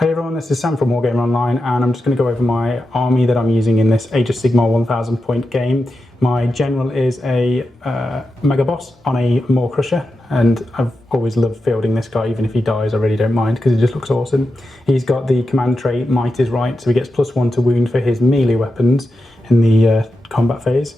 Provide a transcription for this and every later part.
Hey everyone, this is Sam from Wargamers Online, and I'm just going to go over my army that I'm using in this Age of Sigmar 1000 point game. My general is a Mega Boss on a Maw Crusher, and I've always loved fielding this guy. Even if he dies, I really don't mind because he just looks awesome. He's got the command trait Might is Right, so he gets +1 to wound for his melee weapons in the combat phase.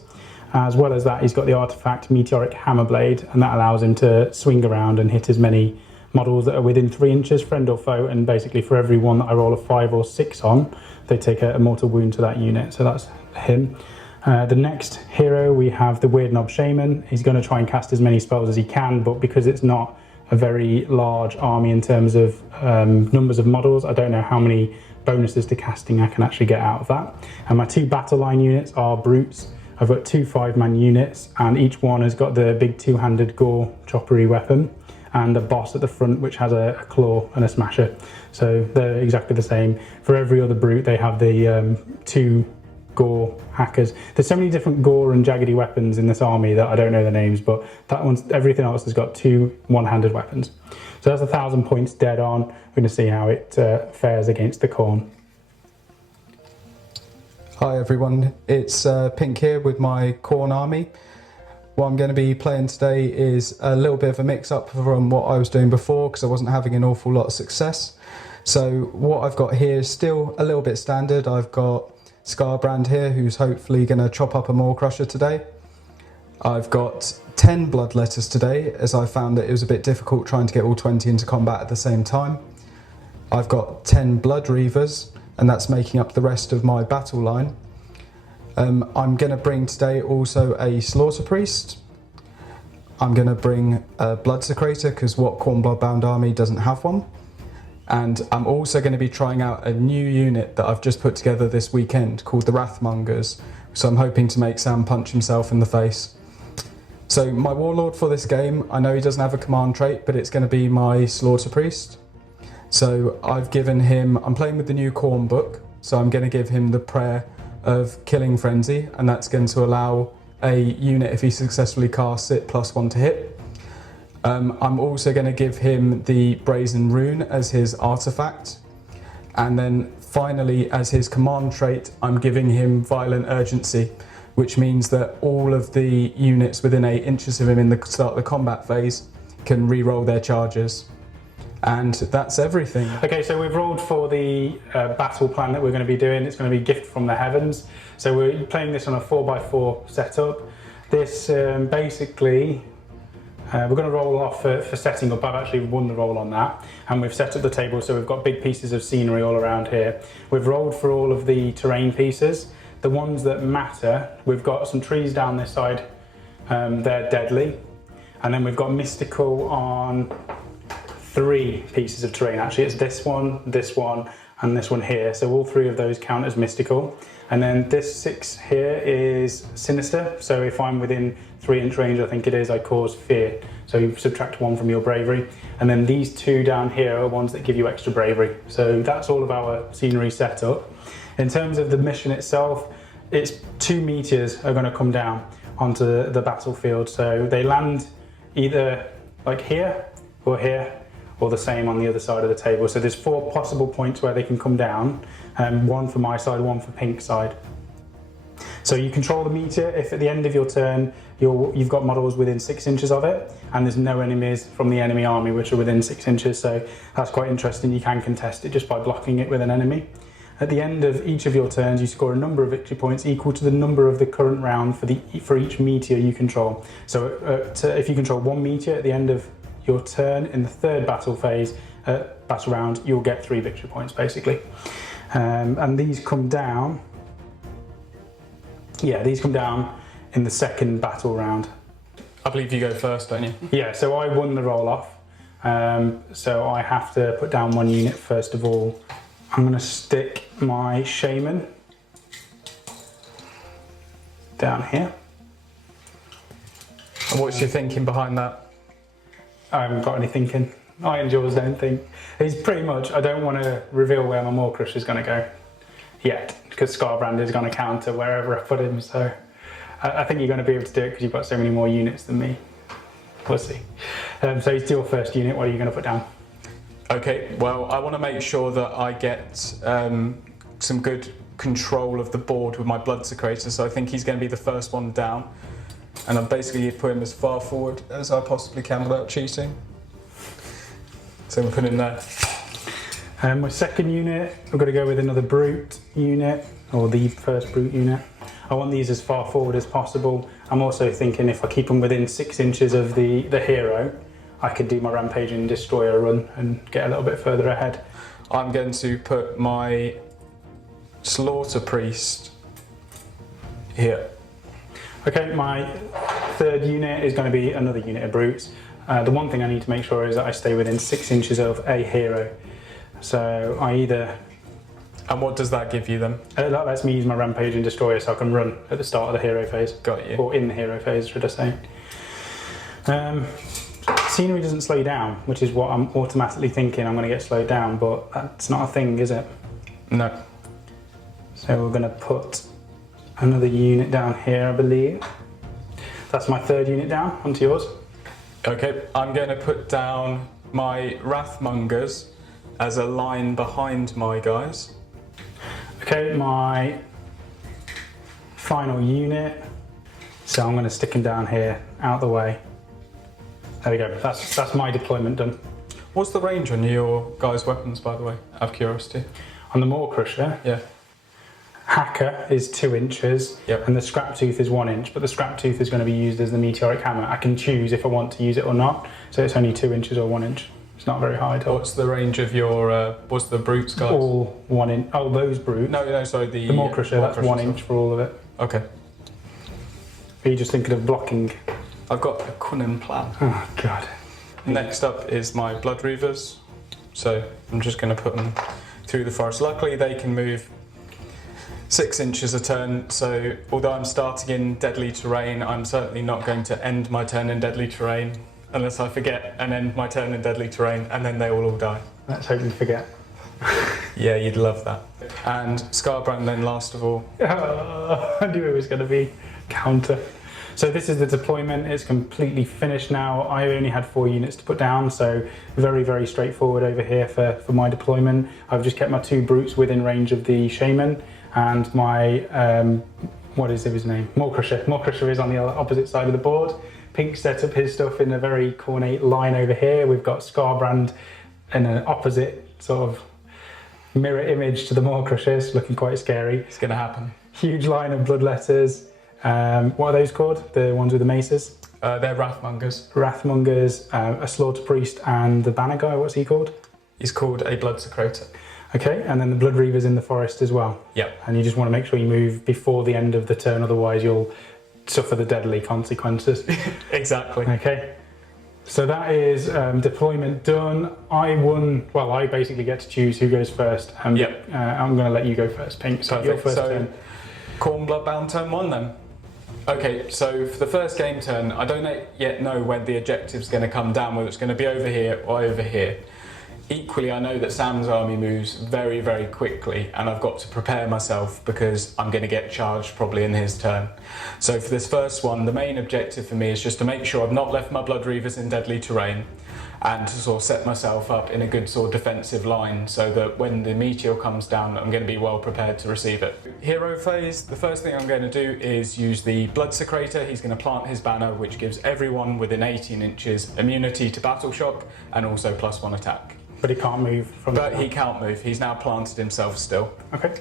As well as that, he's got the artifact Meteoric Hammerblade, and that allows him to swing around and hit as many models that are within 3 inches, friend or foe, and basically for every one that I roll a 5 or 6 on, they take a mortal wound to that unit, so that's him. The next hero, we have the Weird Knob Shaman. He's going to try and cast as many spells as he can, but because it's not a very large army in terms of numbers of models, I don't know how many bonuses to casting I can actually get out of that. And my 2 battle line units are Brutes. I've got 2 5-man units, and each one has got the big 2-handed gore choppery weapon, and a boss at the front which has a claw and a smasher. So they're exactly the same. For every other brute they have the 2 gore hackers. There's so many different gore and jaggedy weapons in this army that I don't know the names, but that one's, everything else has got 2 one-handed weapons. So that's 1,000 points dead on. We're going to see how it fares against the Khorne. Hi everyone, it's Pink here with my Khorne army. What I'm going to be playing today is a little bit of a mix-up from what I was doing before because I wasn't having an awful lot of success. So what I've got here is still a little bit standard. I've got Scarbrand here, who's hopefully going to chop up a Maw Crusher today. I've got 10 Bloodletters today, as I found that it was a bit difficult trying to get all 20 into combat at the same time. I've got 10 Blood Reavers, and that's making up the rest of my battle line. I'm going to bring today also a Slaughter Priest. I'm going to bring a Blood Secretor because what Khorne Bloodbound army doesn't have one. And I'm also going to be trying out a new unit that I've just put together this weekend called the Wrathmongers. So I'm hoping to make Sam punch himself in the face. So my Warlord for this game, I know he doesn't have a command trait, but it's going to be my Slaughter Priest. So I've given him, I'm playing with the new Khorne book, so I'm going to give him the prayer of Killing Frenzy, and that's going to allow a unit, if he successfully casts it, +1 to hit. I'm also going to give him the Brazen Rune as his artifact, and then finally as his command trait I'm giving him Violent Urgency, which means that all of the units within 8 inches of him in the start of the combat phase can re-roll their charges. And that's everything. Okay, so we've rolled for the battle plan that we're going to be doing. It's going to be Gift from the Heavens. So we're playing this on a 4x4 setup. This basically, we're going to roll off for setting up. I've actually won the roll on that. And we've set up the table, so we've got big pieces of scenery all around here. We've rolled for all of the terrain pieces. The ones that matter, we've got some trees down this side. They're deadly. And then we've got mystical on 3 pieces of terrain. Actually, it's this one, and this one here. So all 3 of those count as mystical. And then this 6 here is sinister. So if I'm within 3-inch range, I think it is, I cause fear. So you subtract 1 from your bravery. And then these 2 down here are ones that give you extra bravery. So that's all of our scenery setup. In terms of the mission itself, it's 2 meteors are going to come down onto the battlefield. So they land either like here or here, or the same on the other side of the table. So there's 4 possible points where they can come down, 1 for my side, 1 for Pink's side. So you control the meteor if at the end of your turn you've got models within 6 inches of it, and there's no enemies from the enemy army which are within 6 inches, so that's quite interesting. You can contest it just by blocking it with an enemy. At the end of each of your turns, you score a number of victory points equal to the number of the current round for each meteor you control. So if you control 1 meteor at the end of your turn in the 3rd battle phase, battle round, you'll get 3 victory points basically. And these come down, these come down in the 2nd battle round. I believe you go first, don't you? Yeah, so I won the roll off. So I have to put down 1 unit first of all. I'm going to stick my Shaman down here. And what's your thinking behind that? I haven't got any thinking. Ironjawz don't think. He's pretty much, I don't want to reveal where my Maw Crusher is going to go yet, because Scarbrand is going to counter wherever I put him, so I think you're going to be able to do it because you've got so many more units than me. We'll see. So it's your first unit, what are you going to put down? Okay, well, I want to make sure that I get some good control of the board with my blood secretor, so I think he's going to be the first one down. And I'm basically put him as far forward as I possibly can without cheating. So we'll put him there. My second unit, I'm going to go with another brute unit, or the first brute unit. I want these as far forward as possible. I'm also thinking if I keep them within 6 inches of the hero, I could do my rampaging destroyer run and get a little bit further ahead. I'm going to put my slaughter priest here. Okay, my third unit is going to be another unit of brutes. The one thing I need to make sure is that I stay within 6 inches of a hero. So I either... And what does that give you then? That lets me use my rampaging destroyer so I can run at the start of the hero phase. Got you. Or in the hero phase, should I say. Scenery doesn't slow down, which is what I'm automatically thinking I'm going to get slowed down, but that's not a thing, is it? No. So we're going to put another unit down here, I believe. That's my third unit down, onto yours. Okay, I'm going to put down my Wrathmongers as a line behind my guys. Okay, my final unit. So I'm going to stick him down here, out the way. There we go, that's my deployment done. What's the range on your guys' weapons, by the way, out of curiosity? On the Maw Crusher, Yeah. Hacker is 2 inches, Yep. and the Scrap Tooth is 1 inch, but the Scrap Tooth is going to be used as the meteoric hammer. I can choose if I want to use it or not, so it's only 2 inches or 1 inch. It's not very high at all. What's the range of your, what's the brutes, guys? All 1 inch. Oh, those brutes. No, sorry, the The Maw Crusher, that's 1 inch for all of it. Okay. Are you just thinking of blocking? I've got a cunning plan. Oh, God. Next up is my Blood Reavers. So I'm just going to put them through the forest. Luckily they can move 6 inches a turn, so although I'm starting in deadly terrain, I'm certainly not going to end my turn in deadly terrain unless I forget and end my turn in deadly terrain, and then they will all die. Let's hope you forget. Yeah, you'd love that. And Scarbrand then last of all. I knew it was going to be counter. So this is the deployment. It's completely finished now. I only had 4 units to put down, so very, very straightforward over here for my deployment. I've just kept my 2 brutes within range of the shaman, and my, what is his name? Maw Crusher. Maw Crusher is on the opposite side of the board. Pink set up his stuff in a very ornate line over here. We've got Scarbrand in an opposite sort of mirror image to the Maw Crushers, looking quite scary. It's going to happen. Huge line of blood letters. What are those called? The ones with the maces? They're Wrathmongers. Wrathmongers, a Slaughter Priest, and the Banner guy, what's he called? He's called a Blood Secretor. Okay, and then the Blood Reavers in the forest as well. Yep. And you just want to make sure you move before the end of the turn, otherwise you'll suffer the deadly consequences. Exactly. Okay. So that is deployment done. I won, well, I basically get to choose who goes first. Yep. I'm going to let you go first, Pink. So your first turn. Khorne Bloodbound turn 1 then. Okay, so for the first game turn, I don't yet know when the objective's going to come down, whether it's going to be over here or over here. Equally, I know that Sam's army moves very, very quickly, and I've got to prepare myself because I'm going to get charged probably in his turn. So for this first one, the main objective for me is just to make sure I've not left my Blood Reavers in deadly terrain, and to sort of set myself up in a good sort of defensive line so that when the meteor comes down, I'm going to be well prepared to receive it. Hero phase, the first thing I'm going to do is use the Blood Secretor. He's going to plant his banner, which gives everyone within 18 inches immunity to battle shock and also +1 attack. But he can't move from But he can't move, he's now planted himself still. Okay.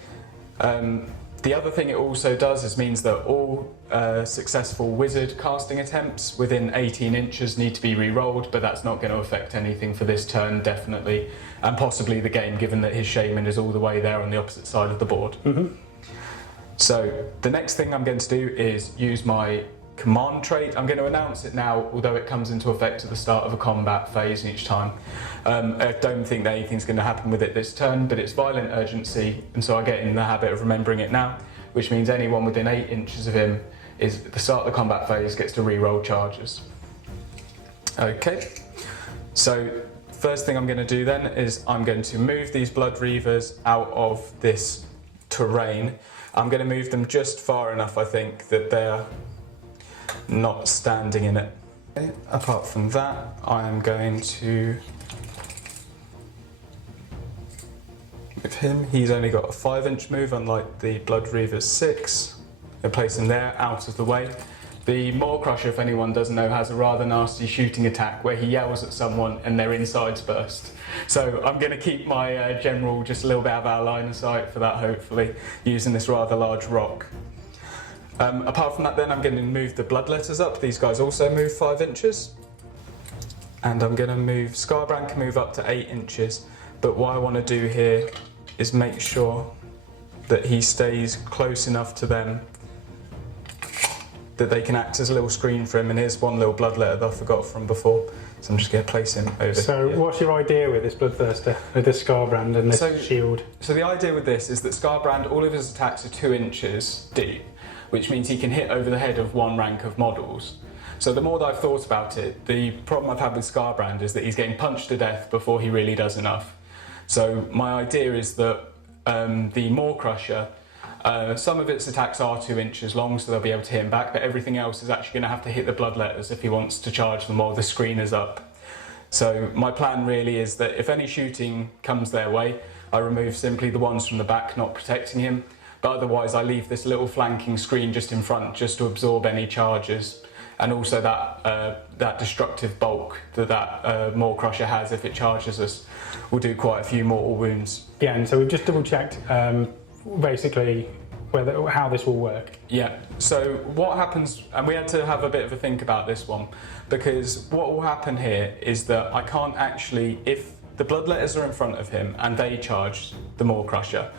The other thing it also does is means that all successful wizard casting attempts within 18 inches need to be re-rolled, but that's not going to affect anything for this turn, definitely, and possibly the game, given that his shaman is all the way there on the opposite side of the board. Mm-hmm. So the next thing I'm going to do is use my command trait. I'm going to announce it now, although it comes into effect at the start of a combat phase each time. I don't think that anything's going to happen with it this turn, but it's Violent Urgency, and so I get in the habit of remembering it now, which means anyone within 8 inches of him is at the start of the combat phase gets to re-roll charges. Okay, so first thing I'm going to do then is I'm going to move these Blood Reavers out of this terrain. I'm going to move them just far enough, I think, that they're not standing in it. Okay. Apart from that, I am going to him. He's only got a 5-inch move, unlike the Blood Reaver's 6. I place him there, out of the way. The Maw Crusher, if anyone doesn't know, has a rather nasty shooting attack where he yells at someone and their insides burst. So I'm going to keep my general just a little bit out of our line of sight for that, hopefully, using this rather large rock. Apart from that then, I'm going to move the Bloodletters up. These guys also move 5 inches. And I'm going to move, Scarbrand can move up to 8 inches. But what I want to do here is make sure that he stays close enough to them that they can act as a little screen for him. And here's one little Bloodletter that I forgot from before. So I'm just going to place him over So here. what's your idea with this Bloodthirster, with this Scarbrand and this shield? So the idea with this is that Scarbrand, all of his attacks are 2 inches deep, which means he can hit over the head of 1 rank of models. So the more that I've thought about it, the problem I've had with Scarbrand is that he's getting punched to death before he really does enough. So my idea is that the Maw Crusher, some of its attacks are 2 inches long, so they'll be able to hit him back, but everything else is actually going to have to hit the Bloodletters if he wants to charge them while the screen is up. So my plan really is that if any shooting comes their way, I remove simply the ones from the back not protecting him, but otherwise I leave this little flanking screen just in front just to absorb any charges. And also that destructive bulk that Maw Crusher has if it charges us will do quite a few mortal wounds. Yeah, and so we've just double checked basically how this will work. Yeah, so what happens, and we had to have a bit of a think about this one, because what will happen here is that I can't actually, if the Bloodletters are in front of him and they charge the Maw Crusher,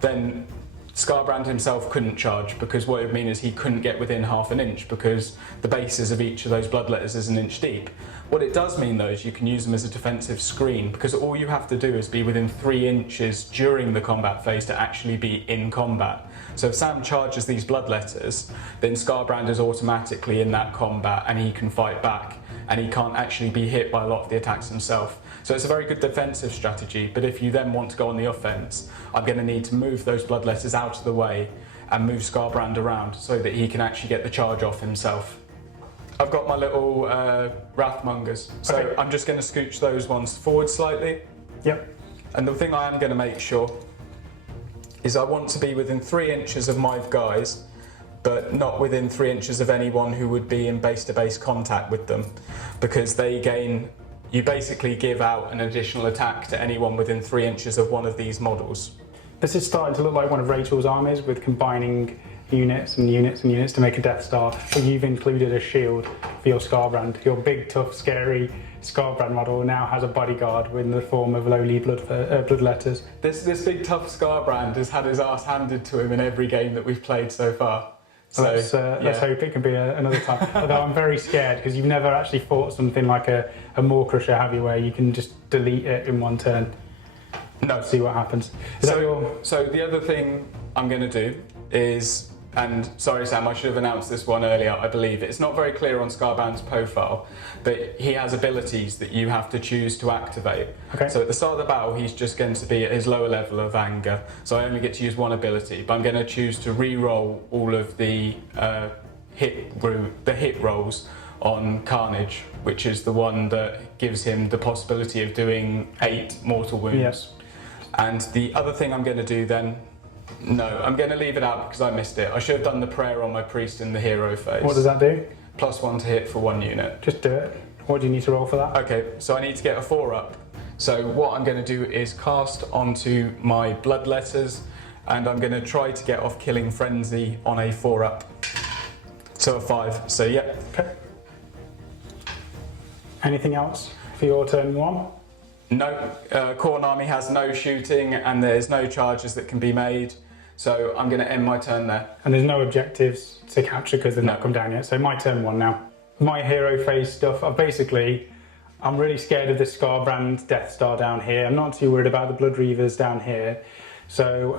then Scarbrand himself couldn't charge, because what it would mean is he couldn't get within half an inch because the bases of each of those Bloodletters is 1 inch deep. What it does mean though is you can use them as a defensive screen, because all you have to do is be within 3 inches during the combat phase to actually be in combat. So if Sam charges these Bloodletters, then Scarbrand is automatically in that combat and he can fight back, and he can't actually be hit by a lot of the attacks himself. So it's a very good defensive strategy, but if you then want to go on the offense, I'm going to need to move those Bloodletters out of the way and move Scarbrand around so that he can actually get the charge off himself. I've got my little Wrathmongers, so Okay. I'm just going to scooch those ones forward slightly. Yep. And the thing I am going to make sure is I want to be within 3 inches of my guys, but not within 3 inches of anyone who would be in base-to-base contact with them, because they gain, you basically give out an additional attack to anyone within 3 inches of one of these models. This is starting to look like one of Rachel's armies with combining units and units and units to make a Death Star, but you've included a shield for your Scarbrand. Your big, tough, scary Scarbrand model now has a bodyguard in the form of lowly Bloodletters. This big tough Scarbrand has had his ass handed to him in every game that we've played so far. So let's hope it can be another time. Although I'm very scared because you've never actually fought something like a Maw Crusher, have you, where you can just delete it in one turn? No. See what happens. So the other thing I'm going to do is, and sorry Sam, I should have announced this one earlier, I believe. It's not very clear on Scarbrand's profile, but he has abilities that you have to choose to activate. Okay. So at the start of the battle, he's just going to be at his lower level of anger, so I only get to use one ability, but I'm going to choose to re-roll all of the hit rolls on Carnage, which is the one that gives him the possibility of doing 8 mortal wounds. Yes. And the other thing I'm going to do then, no, I'm going to leave it out because I missed it. I should have done the prayer on my priest in the hero phase. What does that do? +1 to hit for 1 unit. Just do it. What do you need to roll for that? Okay, so I need to get a 4 up. So what I'm going to do is cast onto my Bloodletters, and I'm going to try to get off Killing Frenzy on a 4 up. So a 5. So yeah. Okay. Anything else for your turn 1? No, Khorne army has no shooting and there's no charges that can be made, so I'm going to end my turn there. And there's no objectives to capture because they've not come down yet. So my turn 1 now. My hero phase stuff, I'm really scared of this Scarbrand Death Star down here. I'm not too worried about the Blood Reavers down here. So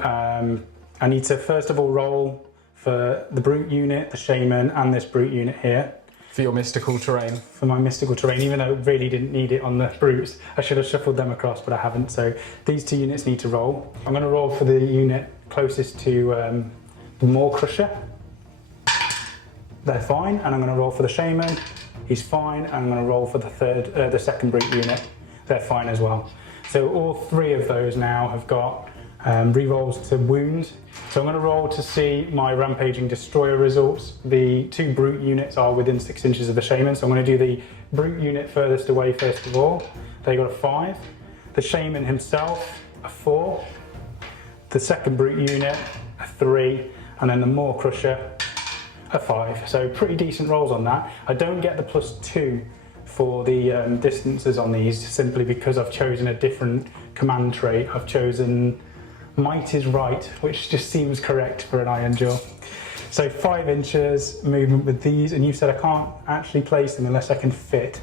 I need to first of all roll for the Brute unit, the Shaman, and this Brute unit here. For your mystical terrain. For my mystical terrain, even though it really didn't need it on the Brutes. I should have shuffled them across, but I haven't. So these 2 units need to roll. I'm going to roll for the unit closest to the Maw Crusher. They're fine. And I'm going to roll for the Shaman. He's fine. And I'm going to roll for the second Brute unit. They're fine as well. So all 3 of those now have got Rerolls to wound. So I'm going to roll to see my Rampaging Destroyer results. The 2 Brute units are within 6 inches of the Shaman, so I'm going to do the Brute unit furthest away first of all. They got a 5. The Shaman himself, a 4. The second Brute unit, a 3. And then the Maw Crusher, a 5. So pretty decent rolls on that. I don't get the +2 for the distances on these, simply because I've chosen a different command trait. I've chosen Might is Right, which just seems correct for an Ironjawz. So 5 inches movement with these, and you said I can't actually place them unless I can fit.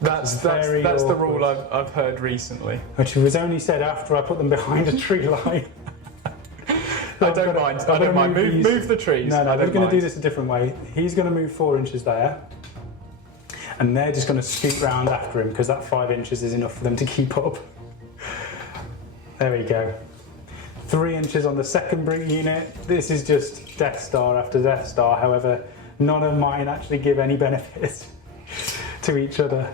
That's the rule I've heard recently. Which was only said after I put them behind a tree line. I don't mind. Move the trees. No, we're going to do this a different way. He's going to move 4 inches there, and they're just going to scoot round after him because that 5 inches is enough for them to keep up. There we go. 3 inches on the second Brute unit. This is just Death Star after Death Star. However, none of mine actually give any benefits to each other.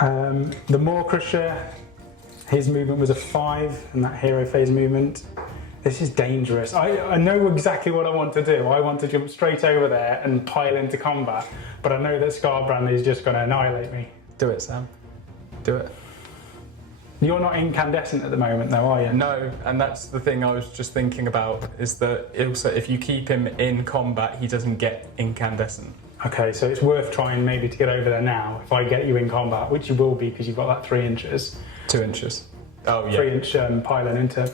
The Maw Crusher, his movement was a 5, and that hero phase movement. This is dangerous. I know exactly what I want to do. I want to jump straight over there and pile into combat, but I know that Scarbrand is just going to annihilate me. Do it, Sam. Do it. You're not incandescent at the moment though, are you? No, and that's the thing I was just thinking about, is that also if you keep him in combat, he doesn't get incandescent. Okay, so it's worth trying maybe to get over there now if I get you in combat, which you will be because you've got that 3 inches. 2 inches. Oh yeah. 3 inch piling into,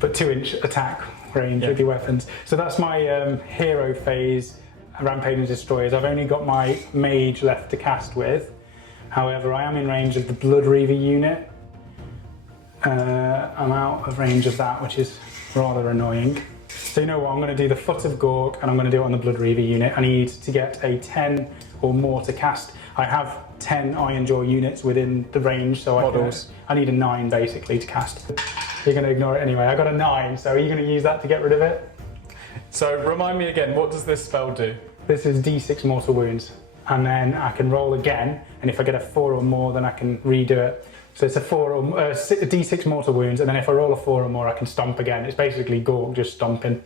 but 2 inch attack range with your weapons. So that's my hero phase Rampaging Destroyers. I've only got my mage left to cast with. However, I am in range of the Blood Reaver unit. I'm out of range of that, which is rather annoying. So you know what, I'm going to do the Foot of Gork and I'm going to do it on the Blood Reaver unit. I need to get a 10 or more to cast. I have 10 Ironjawz units within the range, so I need a 9 basically to cast. You're going to ignore it anyway. I got a 9, so are you going to use that to get rid of it? So remind me again, what does this spell do? This is D6 mortal wounds, and then I can roll again, and if I get a 4 or more, then I can redo it. So it's a D6 mortal wounds, and then if I roll a 4 or more, I can stomp again. It's basically Gork just stomping.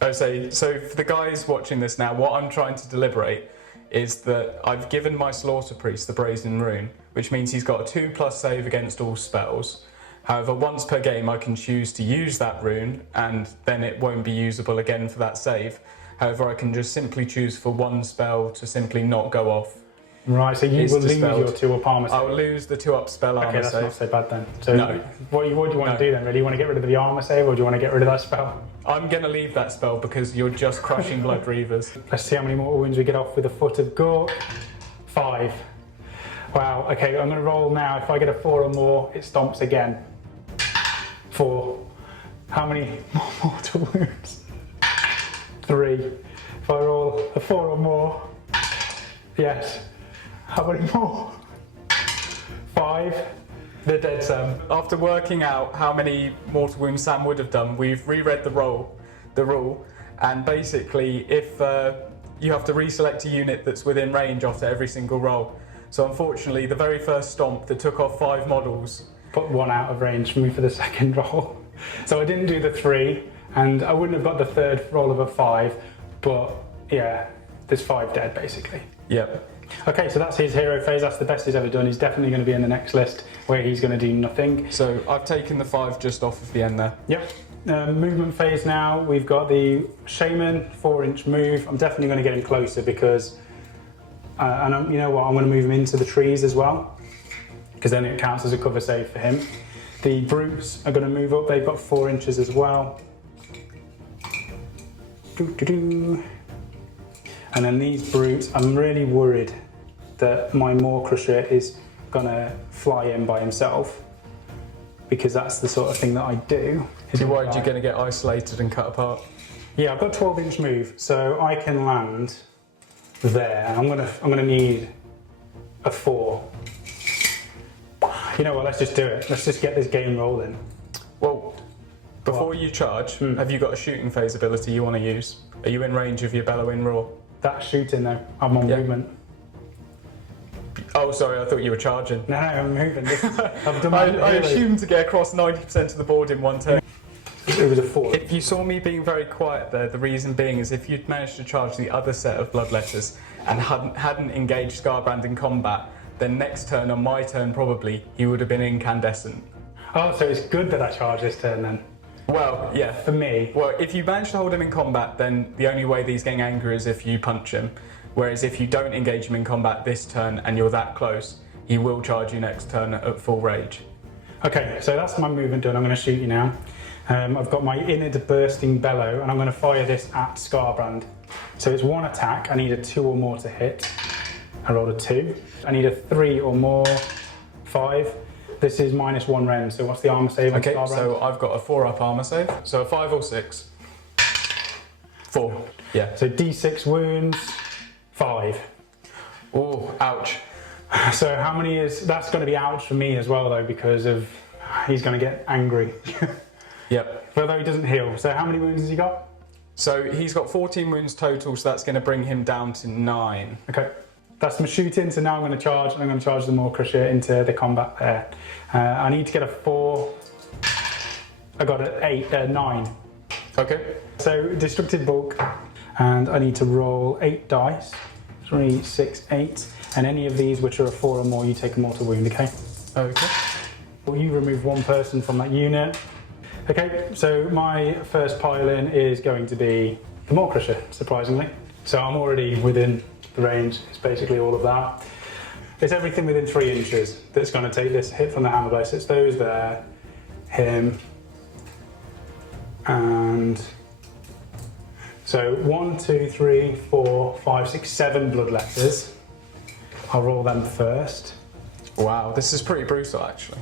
So for the guys watching this now, what I'm trying to deliberate is that I've given my Slaughter Priest the Brazen Rune, which means he's got a 2+ save against all spells. However, once per game I can choose to use that rune, and then it won't be usable again for that save. However, I can just simply choose for one spell to simply not go off. Right, so you will lose your 2-up armor save. I'll lose the 2-up spell armor save. Okay, that's not so bad then. So no. What do you want to do then, really? You want to get rid of the armor save, or do you want to get rid of that spell? I'm going to leave that spell because you're just crushing Blood Reavers. Let's see how many mortal wounds we get off with the Foot of Gork. 5. Wow, okay, I'm going to roll now. If I get a 4 or more, it stomps again. 4. How many mortal wounds? 3. If I roll a 4 or more, yes. How many more? 5. They're dead, Sam. After working out how many mortal wounds Sam would have done, we've reread the rule, and basically if you have to reselect a unit that's within range after every single roll. So unfortunately, the very first stomp that took off 5 models put 1 out of range for me for the second roll. So I didn't do the 3, and I wouldn't have got the third roll of a 5, but yeah, there's 5 dead basically. Yep. Okay, so that's his hero phase. That's the best he's ever done. He's definitely going to be in the next list where he's going to do nothing. So I've taken the 5 just off of the end there. Yep. Movement phase now. We've got the Shaman, 4-inch move. I'm definitely going to get him closer because, and you know what, I'm going to move him into the trees as well, because then it counts as a cover save for him. The Brutes are going to move up. They've got 4 inches as well. And then these Brutes, I'm really worried that my Maw Crusher is gonna fly in by himself, because that's the sort of thing that I do. You're worried you're gonna get isolated and cut apart? Yeah, I've got 12-inch move, so I can land there. I'm gonna need a 4. You know what, let's just do it. Let's just get this game rolling. Well, before you charge, have you got a shooting phase ability you want to use? Are you in range of your Bellowing Roar? That's shooting though. I'm on movement. Oh, sorry, I thought you were charging. No, I'm moving. I've done my I assumed to get across 90% of the board in one turn. It was a 4. If you saw me being very quiet there, the reason being is if you'd managed to charge the other set of bloodletters and hadn't engaged Scarbrand in combat, then next turn, on my turn probably, he would have been incandescent. Oh, so it's good that I charge this turn then? Well, yeah. For me? Well, if you manage to hold him in combat, then the only way that he's getting angry is if you punch him. Whereas if you don't engage him in combat this turn and you're that close, he will charge you next turn at full rage. Okay, so that's my movement done. I'm going to shoot you now. I've got my Inid Bursting Bellow, and I'm going to fire this at Scarbrand. So it's 1 attack. I need a 2 or more to hit. I rolled a 2. I need a 3 or more. 5. This is -1 rend. So what's the armor save on Okay, Scarbrand? so I've got a 4-up armor save. So a 5 or 6. 4. Yeah. So D6 wounds. 5. Oh, ouch. So how many is... That's going to be ouch for me as well, though, because of... He's going to get angry. Yep. Although he doesn't heal. So how many wounds has he got? So he's got 14 wounds total, so that's going to bring him down to 9. Okay. That's my shooting, so now I'm going to charge, and I'm going to charge the Maw Crusher into the combat there. I need to get a 4. I got an 9. Okay. So Destructive Bulk, and I need to roll 8 dice. 3, 6, 8. And any of these which are a 4 or more, you take a mortal wound, okay? Okay. Well, you remove 1 person from that unit. Okay, so my first pile-in is going to be the Maw Crusher, surprisingly. So I'm already within the range. It's basically all of that. It's everything within 3 inches that's going to take this hit from the hammer blow. So it's those there, him, and so 1, 2, 3, 4, 5, 6, 7 bloodletters. I'll roll them first. Wow, this is pretty brutal, actually.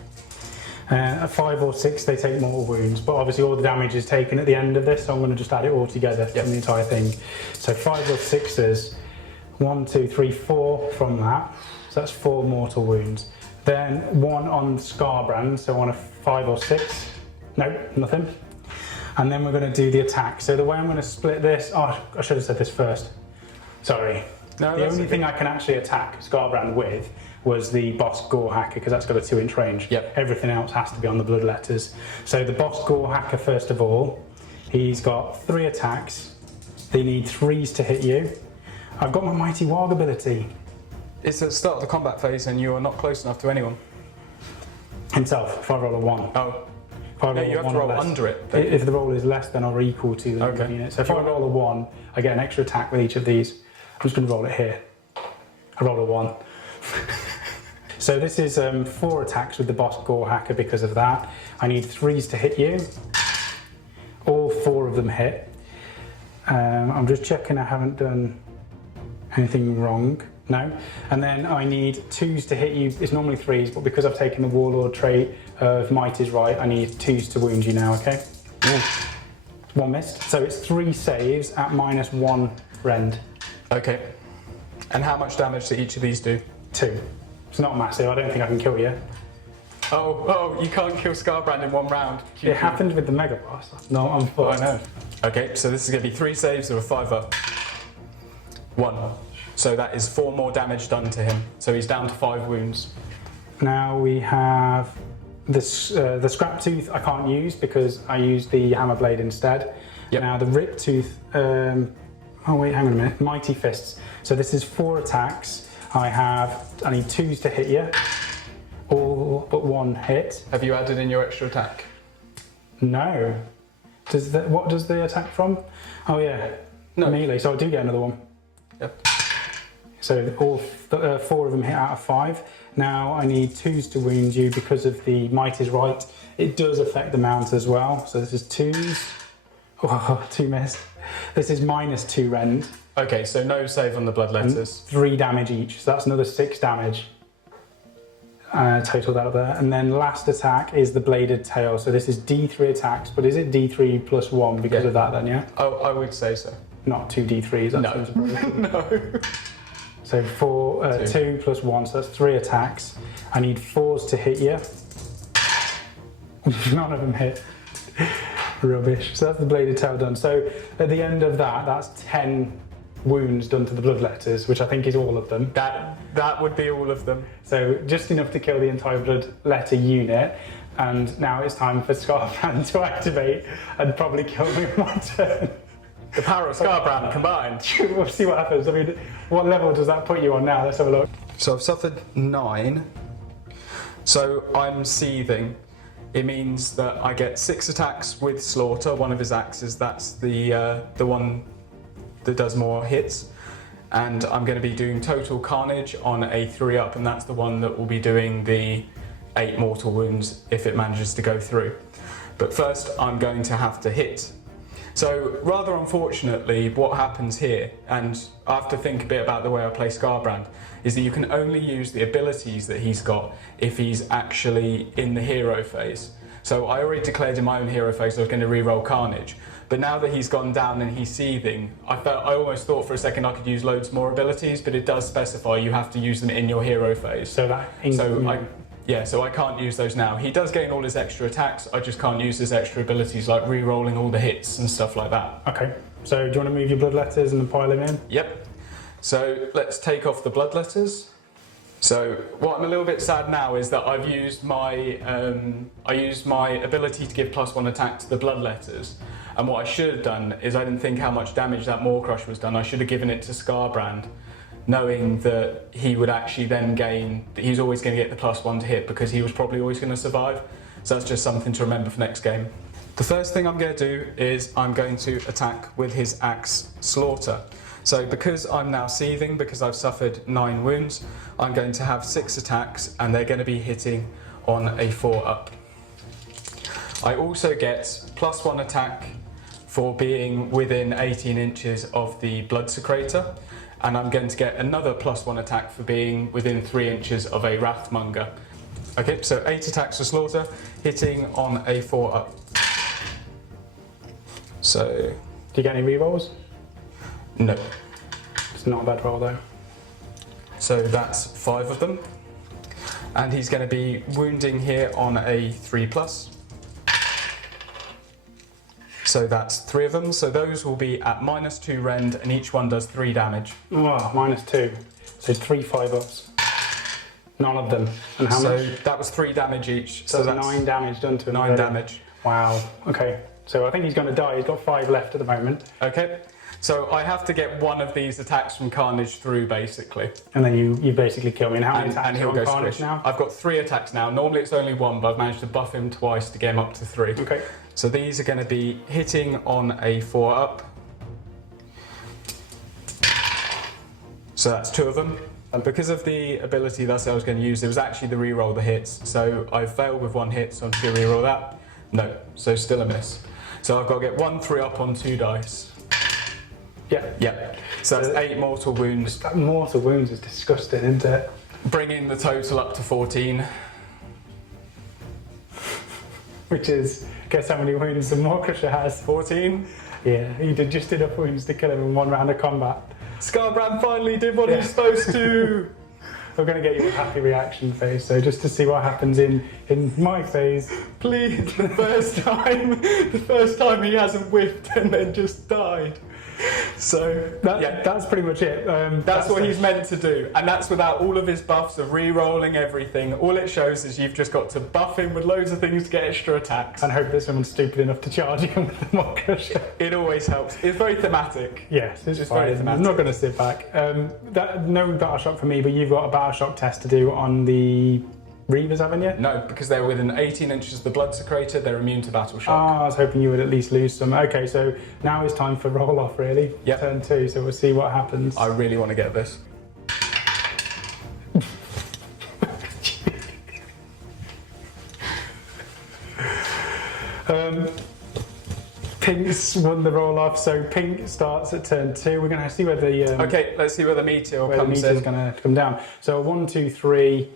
At 5 or 6, they take mortal wounds, but obviously all the damage is taken at the end of this, so I'm going to just add it all together from the entire thing. So 5 or 6s, 1, 2, 3, 4 from that, so that's 4 mortal wounds. Then 1 on Scarbrand, so on a 5 or 6, no, nothing. And then we're going to do the attack. So the way I'm going to split this, oh, I should have said this first. Sorry. No, the only thing I can actually attack Scarbrand with was the Boss Gore Hacker, because that's got a 2-inch range. Yep. Everything else has to be on the bloodletters. So the Boss Gore Hacker, first of all, he's got 3 attacks. They need 3s to hit you. I've got my Mighty Warg ability. It's at the start of the combat phase and you are not close enough to anyone. Himself, if I roll a 1. Oh. If I roll No, a you have 1 to or roll less. under it. If the roll is less than or equal to the Okay. unit. So if I roll a 1, I get an extra attack with each of these. I'm just going to roll it here. I rolled a 1. So this is 4 attacks with the Boss Gore Hacker because of that. I need 3s to hit you. All 4 of them hit. I'm just checking I haven't done anything wrong. No. And then I need 2s to hit you. It's normally 3s, but because I've taken the Warlord trait of Might is Right, I need 2s to wound you now, okay? Ooh. 1 missed. So it's 3 saves at -1 rend. Okay. And how much damage do each of these do? 2. It's not massive. I don't think I can kill you. Oh, you can't kill Scarbrand in 1 round. It happened with the Mega Boss. No, I'm full. I know. Okay, so this is going to be 3 saves or a 5-up. 1. So that is 4 more damage done to him. So he's down to 5 wounds. Now we have this, the Scrap Tooth I can't use because I used the Hammer Blade instead. Yep. Now the Rip Tooth, oh wait, hang on a minute. Mighty Fists. So this is 4 attacks. I need 2s to hit you. All but 1 hit. Have you added in your extra attack? No. What does the attack from? Oh yeah, No. melee. So I do get another 1. Yep. So all 4 of them hit out of 5. Now I need 2s to wound you because of the Might is Right. It does affect the mount as well. So this is 2s. Oh, 2 missed. This is -2 rend. Okay, so no save on the bloodletters. 3 damage each. So that's another 6 damage. Total that up there. And then last attack is the Bladed Tail. So this is D3 attacks, but is it D3 plus 1 because of that then, yeah? Oh, I would say so. Not 2 D3s. That No. seems appropriate. No. So 2 plus 1, so that's 3 attacks. I need 4s to hit you. None of them hit. Rubbish. So that's the Bladed Tail done. So at the end of that, that's 10 wounds done to the blood letters, which I think is all of them. That would be all of them. So just enough to kill the entire blood letter unit. And now it's time for Scarbrand to activate and probably kill me in my turn. The power of Scarbrand combined. We'll see what happens. I mean, what level does that put you on now? Let's have a look. So I've suffered 9. So I'm seething. It means that I get 6 attacks with Slaughter, one of his axes. That's the one that does more hits. And I'm going to be doing Total Carnage on a 3-up, and that's the one that will be doing the 8 mortal wounds if it manages to go through. But first I'm going to have to hit. So rather unfortunately, what happens here, and I have to think a bit about the way I play Scarbrand, is that you can only use the abilities that he's got if he's actually in the hero phase. So I already declared in my own hero phase I was going to reroll Carnage, but now that he's gone down and he's seething, I almost thought for a second I could use loads more abilities, but it does specify you have to use them in your hero phase. So I can't use those now. He does gain all his extra attacks, I just can't use his extra abilities like re-rolling all the hits and stuff like that. Okay, so do you want to move your blood letters and pile them in? Yep. So let's take off the blood letters. So what I'm a little bit sad now is that I've used my ability to give +1 attack to the blood letters, and what I should have done is I didn't think how much damage that Maw Crush was done. I should have given it to Scarbrand, knowing that he would actually then gain, that he's always going to get the +1 to hit because he was probably always going to survive. So that's just something to remember for next game. The first thing I'm going to do is I'm going to attack with his axe Slaughter. So because I'm now seething, because I've suffered 9 wounds, I'm going to have 6 attacks and they're going to be hitting on a 4-up. I also get +1 attack for being within 18 inches of the Blood Secretor, and I'm going to get another +1 attack for being within 3 inches of a Wrathmonger. Okay, so 8 attacks for Slaughter, hitting on a 4-up. So... Do you get any rerolls? No. It's not a bad roll though. So that's 5 of them. And he's going to be wounding here on a 3+. So that's 3 of them. So those will be at -2 rend and each one does 3 damage. Oh, -2. So 3 5-ups. None of them. And how much? So that was 3 damage each. So that's 9 damage done to him. 9 already. damage. Wow. Okay. So I think he's going to die. He's got 5 left at the moment. Okay. So I have to get one of these attacks from Carnage through, basically. And then you basically kill me. And how many attacks and he'll on go Carnage squish. now? I've got 3 attacks now. Normally it's only 1, but I've managed to buff him twice to get him up to 3. Okay. So these are going to be hitting on a 4-up. So that's 2 of them. And because of the ability that I was going to use, it was actually the reroll the hits. So I failed with 1 hit, so I'm just going to reroll that. No, so still a miss. So I've got to get 1 3-up on 2 dice. Yeah. Yeah. So that's 8 mortal wounds. That mortal wounds is disgusting, isn't it? Bringing the total up to 14. Which is, guess how many wounds the Maw Crusher has? 14. Yeah, he did just enough wounds to kill him in 1 round of combat. Scarbrand finally did what he's supposed to. We're going to get you a happy reaction phase, so just to see what happens in my phase. Please, the first time he hasn't whiffed and then just died. So that's pretty much it. That's what he's meant to do, and that's without all of his buffs of re-rolling everything. All it shows is you've just got to buff him with loads of things to get extra attacks. And hope that someone's stupid enough to charge him with the Maw Crusher. It always helps. It's very thematic. Yes, it's Just fine. very thematic. I'm not going to sit back. No battle shock for me, but you've got a battle shock test to do on the Reavers, haven't you? No, because they're within 18 inches of the Blood Secretor, they're immune to battle shock. Oh, I was hoping you would at least lose some. Okay, so now it's time for roll off, really. Yep. Turn 2, so we'll see what happens. I really want to get this. Pink's won the roll off, so Pink starts at turn 2. We're going to see where the Okay, let's see where the meteor comes is in. going to come down. So 1, 2, 3.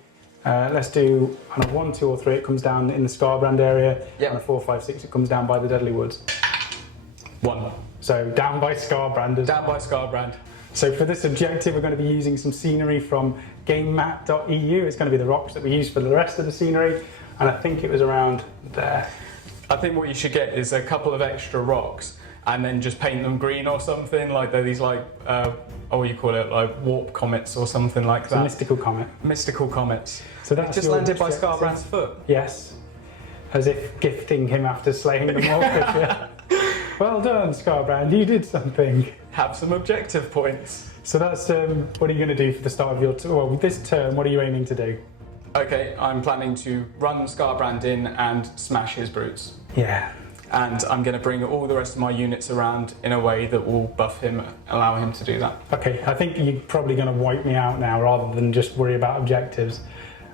Let's do on a 1, 2, or 3. It comes down in the Scarbrand area. Yep. On a 4, 5, 6. It comes down by the Deadly Woods. 1. So down by Scarbrand. Down by Scarbrand. So for this objective, we're going to be using some scenery from GameMap.eu. It's going to be the rocks that we use for the rest of the scenery, and I think it was around there. I think what you should get is a couple of extra rocks, and then just paint them green or something. Like they're these like, what do you call it, like warp comets or something like It's a that. mystical comet. Mystical comets. So that's Just your landed by objective. Scarbrand's foot. Yes. As if gifting him after slaying the Morcusher. Well done, Scarbrand, you did something. Have some objective points. So that's, what are you going to do for the start of your, well, this turn, what are you aiming to do? Okay, I'm planning to run Scarbrand in and smash his brutes. Yeah. And I'm going to bring all the rest of my units around in a way that will buff him, allow him to do that. Okay, I think you're probably going to wipe me out now rather than just worry about objectives.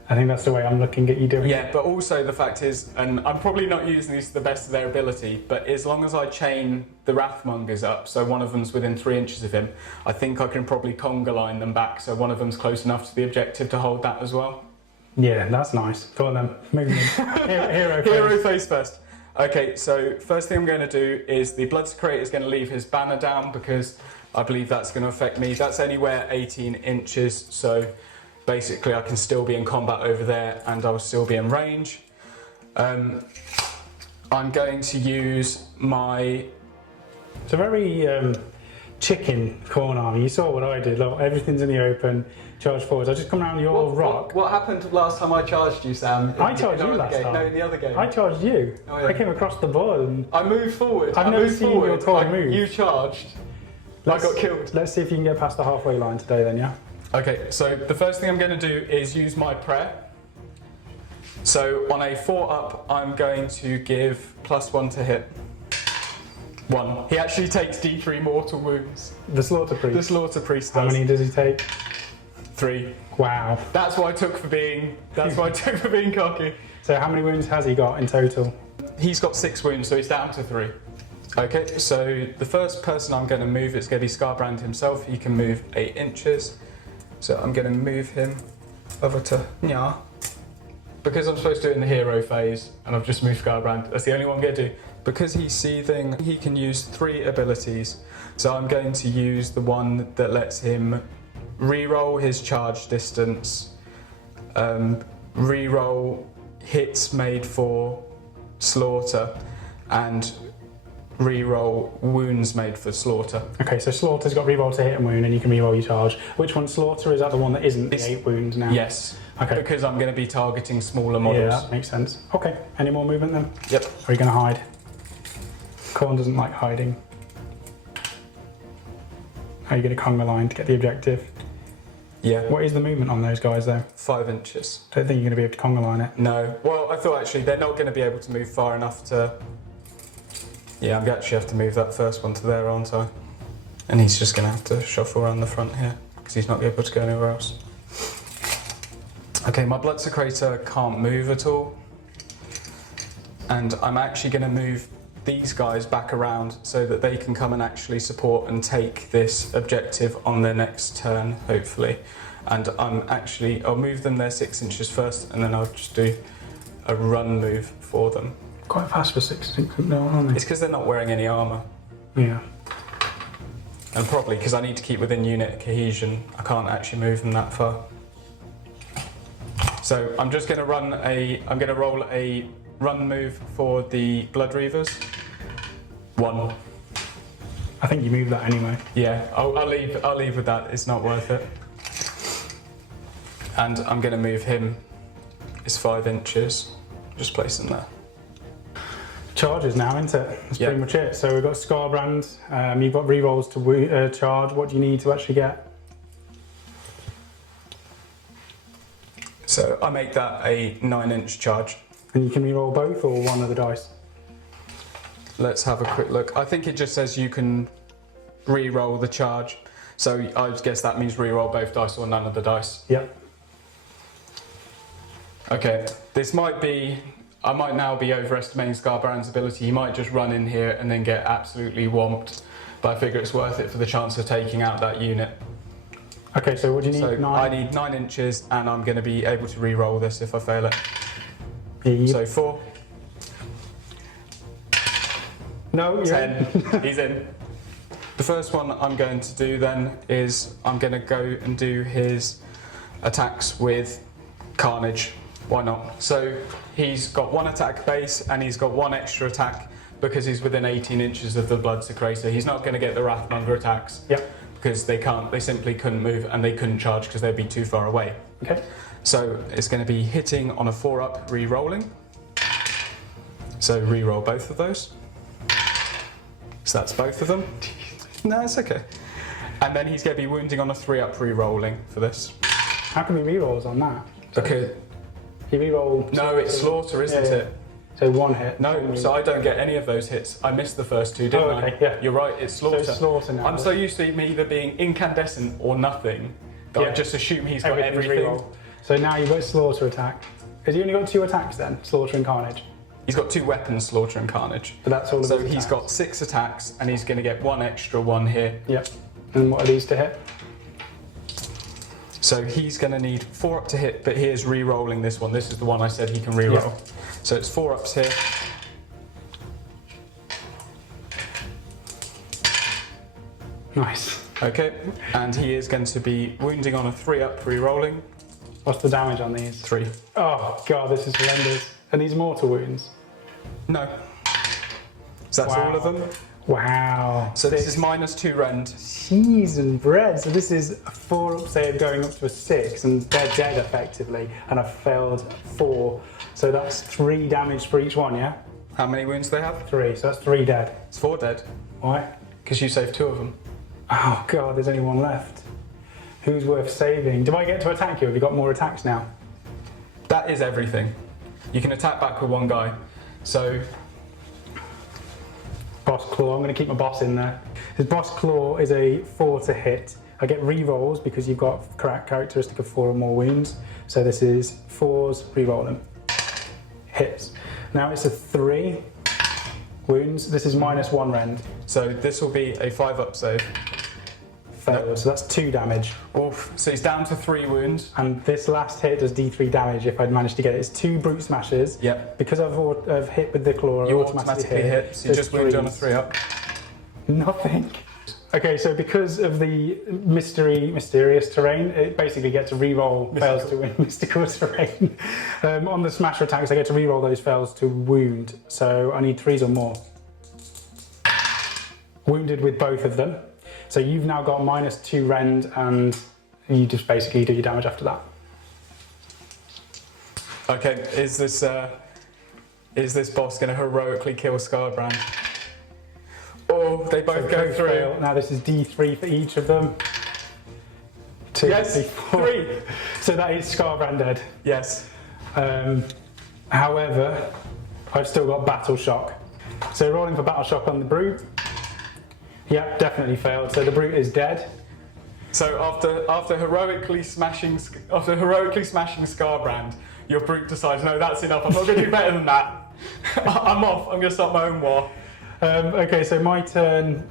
I think that's the way I'm looking at you doing Yeah, it. but also the fact is, and I'm probably not using these to the best of their ability, but as long as I chain the Wrathmongers up, so one of them's within 3 inches of him, I think I can probably conga line them back, so one of them's close enough to the objective to hold that as well. Yeah, that's nice. Go on then, move me. Hero face. Hero face first. Okay, so first thing I'm going to do is the Bloodsecrator is going to leave his banner down because I believe that's going to affect me. That's anywhere 18 inches, so basically I can still be in combat over there and I'll still be in range. I'm going to use my... It's a very chicken Khorne army. You saw what I did. Look, everything's in the open. Charge forwards. I just come around your rock. What happened last time I charged you, Sam? I charged you last time. No, in the other game. I charged you. Oh, yeah. I came across the board and I moved forward. I've never seen your Khorne move. You charged. I got killed. Let's see if you can get past the halfway line today then, yeah? Okay, so the first thing I'm going to do is use my prayer. So on a 4 up, I'm going to give +1 to hit. 1. He actually takes D3 mortal wounds. The Slaughter The Priest. Slaughter Priest How does. many does he take? 3. Wow. That's what I took for being. That's what I took for being cocky. So how many wounds has he got in total? He's got 6 wounds, so he's down to 3. Okay, so the first person I'm going to move is going to be Scarbrand himself. He can move 8 inches. So I'm going to move him over to Nya. Because I'm supposed to do it in the hero phase, and I've just moved Scarbrand. That's the only one I'm going to do. Because he's seething, he can use 3 abilities. So I'm going to use the one that lets him reroll his charge distance, reroll hits made for slaughter, and reroll wounds made for slaughter. Okay, so Slaughter's got reroll to hit and wound and you can reroll your charge. Which one Slaughter? Is that the one that isn't the 8 wounds now? Yes. Okay. Because I'm going to be targeting smaller Yeah, models. that makes sense. Okay, any more movement then? Yep. Or are you going to hide? Khorne doesn't like hiding. Are you going to conga line to get the objective? Yeah. What is the movement on those guys though? 5 inches. Don't think you're going to be able to conga line it. No. Well, I thought actually they're not going to be able to move far enough to... Yeah, I'm going to actually have to move that first one to there, aren't I? And he's just going to have to shuffle around the front here because he's not able to go anywhere else. Okay, my Bloodsecrator can't move at all. And I'm actually going to move these guys back around so that they can come and actually support and take this objective on their next turn, hopefully. And I'll move them there 6 inches first, and then I'll just do a run move for them. Quite fast for 6 no, aren't It's because they're not wearing any armour. they? Yeah. And probably because I need to keep within unit cohesion, I can't actually move them that far. So I'm just going to roll a run move for the Blood Reavers. 1. I think you moved that anyway. Yeah, I'll leave with that. It's not worth it. And I'm going to move him. It's 5 inches. Just place him there. Charges now, isn't it? That's Yeah. pretty much it. So we've got Scarbrand, you've got rerolls to charge. What do you need to actually get? So I make that a 9-inch charge. And you can reroll both or one of the dice? Let's have a quick look. I think it just says you can re-roll the charge. So I guess that means re-roll both dice or none of the dice. Yep. Okay, this might be... I might now be overestimating Scarbrand's ability. He might just run in here and then get absolutely whomped. But I figure it's worth it for the chance of taking out that unit. Okay, so what do you need? So 9? I need 9 inches and I'm going to be able to re-roll this if I fail it. Yep. So 4. No, you're 10. He's in. The first one I'm going to do then is I'm going to go and do his attacks with Carnage. Why not? So he's got 1 attack base and he's got 1 extra attack because he's within 18 inches of the Blood Secretor. He's not going to get the Wrathmonger attacks. Yep. Because they simply couldn't move and they couldn't charge because they'd be too far away. Okay. So it's going to be hitting on a 4-up, re-rolling. So re-roll both of those. So that's both of them. No, it's okay. And then he's going to be wounding on a 3-up, re-rolling for this. How can we re-rolls on that? Because You re-roll. no, it's slaughter, isn't it? So 1 hit. No, so I don't get any of those hits. I missed the first 2, didn't okay, I? yeah. You're right, it's slaughter. So it's slaughter now. I'm so used to me either being incandescent or nothing that I just assume he's got Everything's everything. re-roll. So now you've got slaughter attack. Because you only got 2 attacks then, slaughter and carnage. He's got 2 weapons, slaughter and carnage. But that's all of So his he's attacks. got 6 attacks and he's going to get 1 extra 1 here. Yep. And what are these to hit? So he's going to need 4 up to hit, but here's re-rolling this one. This is the one I said he can re-roll. Yeah. So it's 4 ups here. Nice. Okay, and he is going to be wounding on a 3-up, re-rolling. What's the damage on these? 3. Oh god, this is horrendous. And these mortal wounds? No. So that's all of them. Wow. So this is -2 rend. Cheese and bread. So this is a 4-up save going up to a 6, and they're dead effectively. And I've failed 4. So that's 3 damage for each one, yeah? How many wounds do they have? 3. So that's 3 dead. It's 4 dead, Why? because you saved 2 of them. Oh god, there's only 1 left. Who's worth saving? Do I get to attack you? Have you got more attacks now? That is everything. You can attack back with 1 guy. So Boss Claw. I'm going to keep my boss in there. His Boss Claw is a 4 to hit. I get re-rolls because you've got characteristic of 4 or more wounds. So this is 4s, re-roll them. Hits. Now it's a 3 wounds. This is -1 rend. So this will be a 5-up save. Fail. So that's 2 damage. Oof. So he's down to 3 wounds. And this last hit does D3 damage if I'd managed to get it. It's 2 brute smashes. Yep. Because I've hit with the claw, I You automatically automatically hit. So you There's just wound on a 3s. 3-up. Nothing. Okay, so because of the mysterious terrain, it basically gets to re-roll fails to win mystical terrain. On the smasher attacks, I get to re-roll those fails to wound. So I need 3s or more. Wounded with both of them. So you've now got -2 rend, and you just basically do your damage after that. Okay, is this boss going to heroically kill Scarbrand? Oh, they both go through. Fail. Now this is D3 for each of them. 2, Yes, 3, 4. 3. So that is Scarbrand dead. Yes. However, I've still got Battle Shock. So rolling for Battle Shock on the Brute. Yep, definitely failed. So the Brute is dead. So after heroically smashing Scarbrand, your Brute decides, no, that's enough. I'm not going to do better than that. I'm off. I'm going to start my own war. Okay, so my turn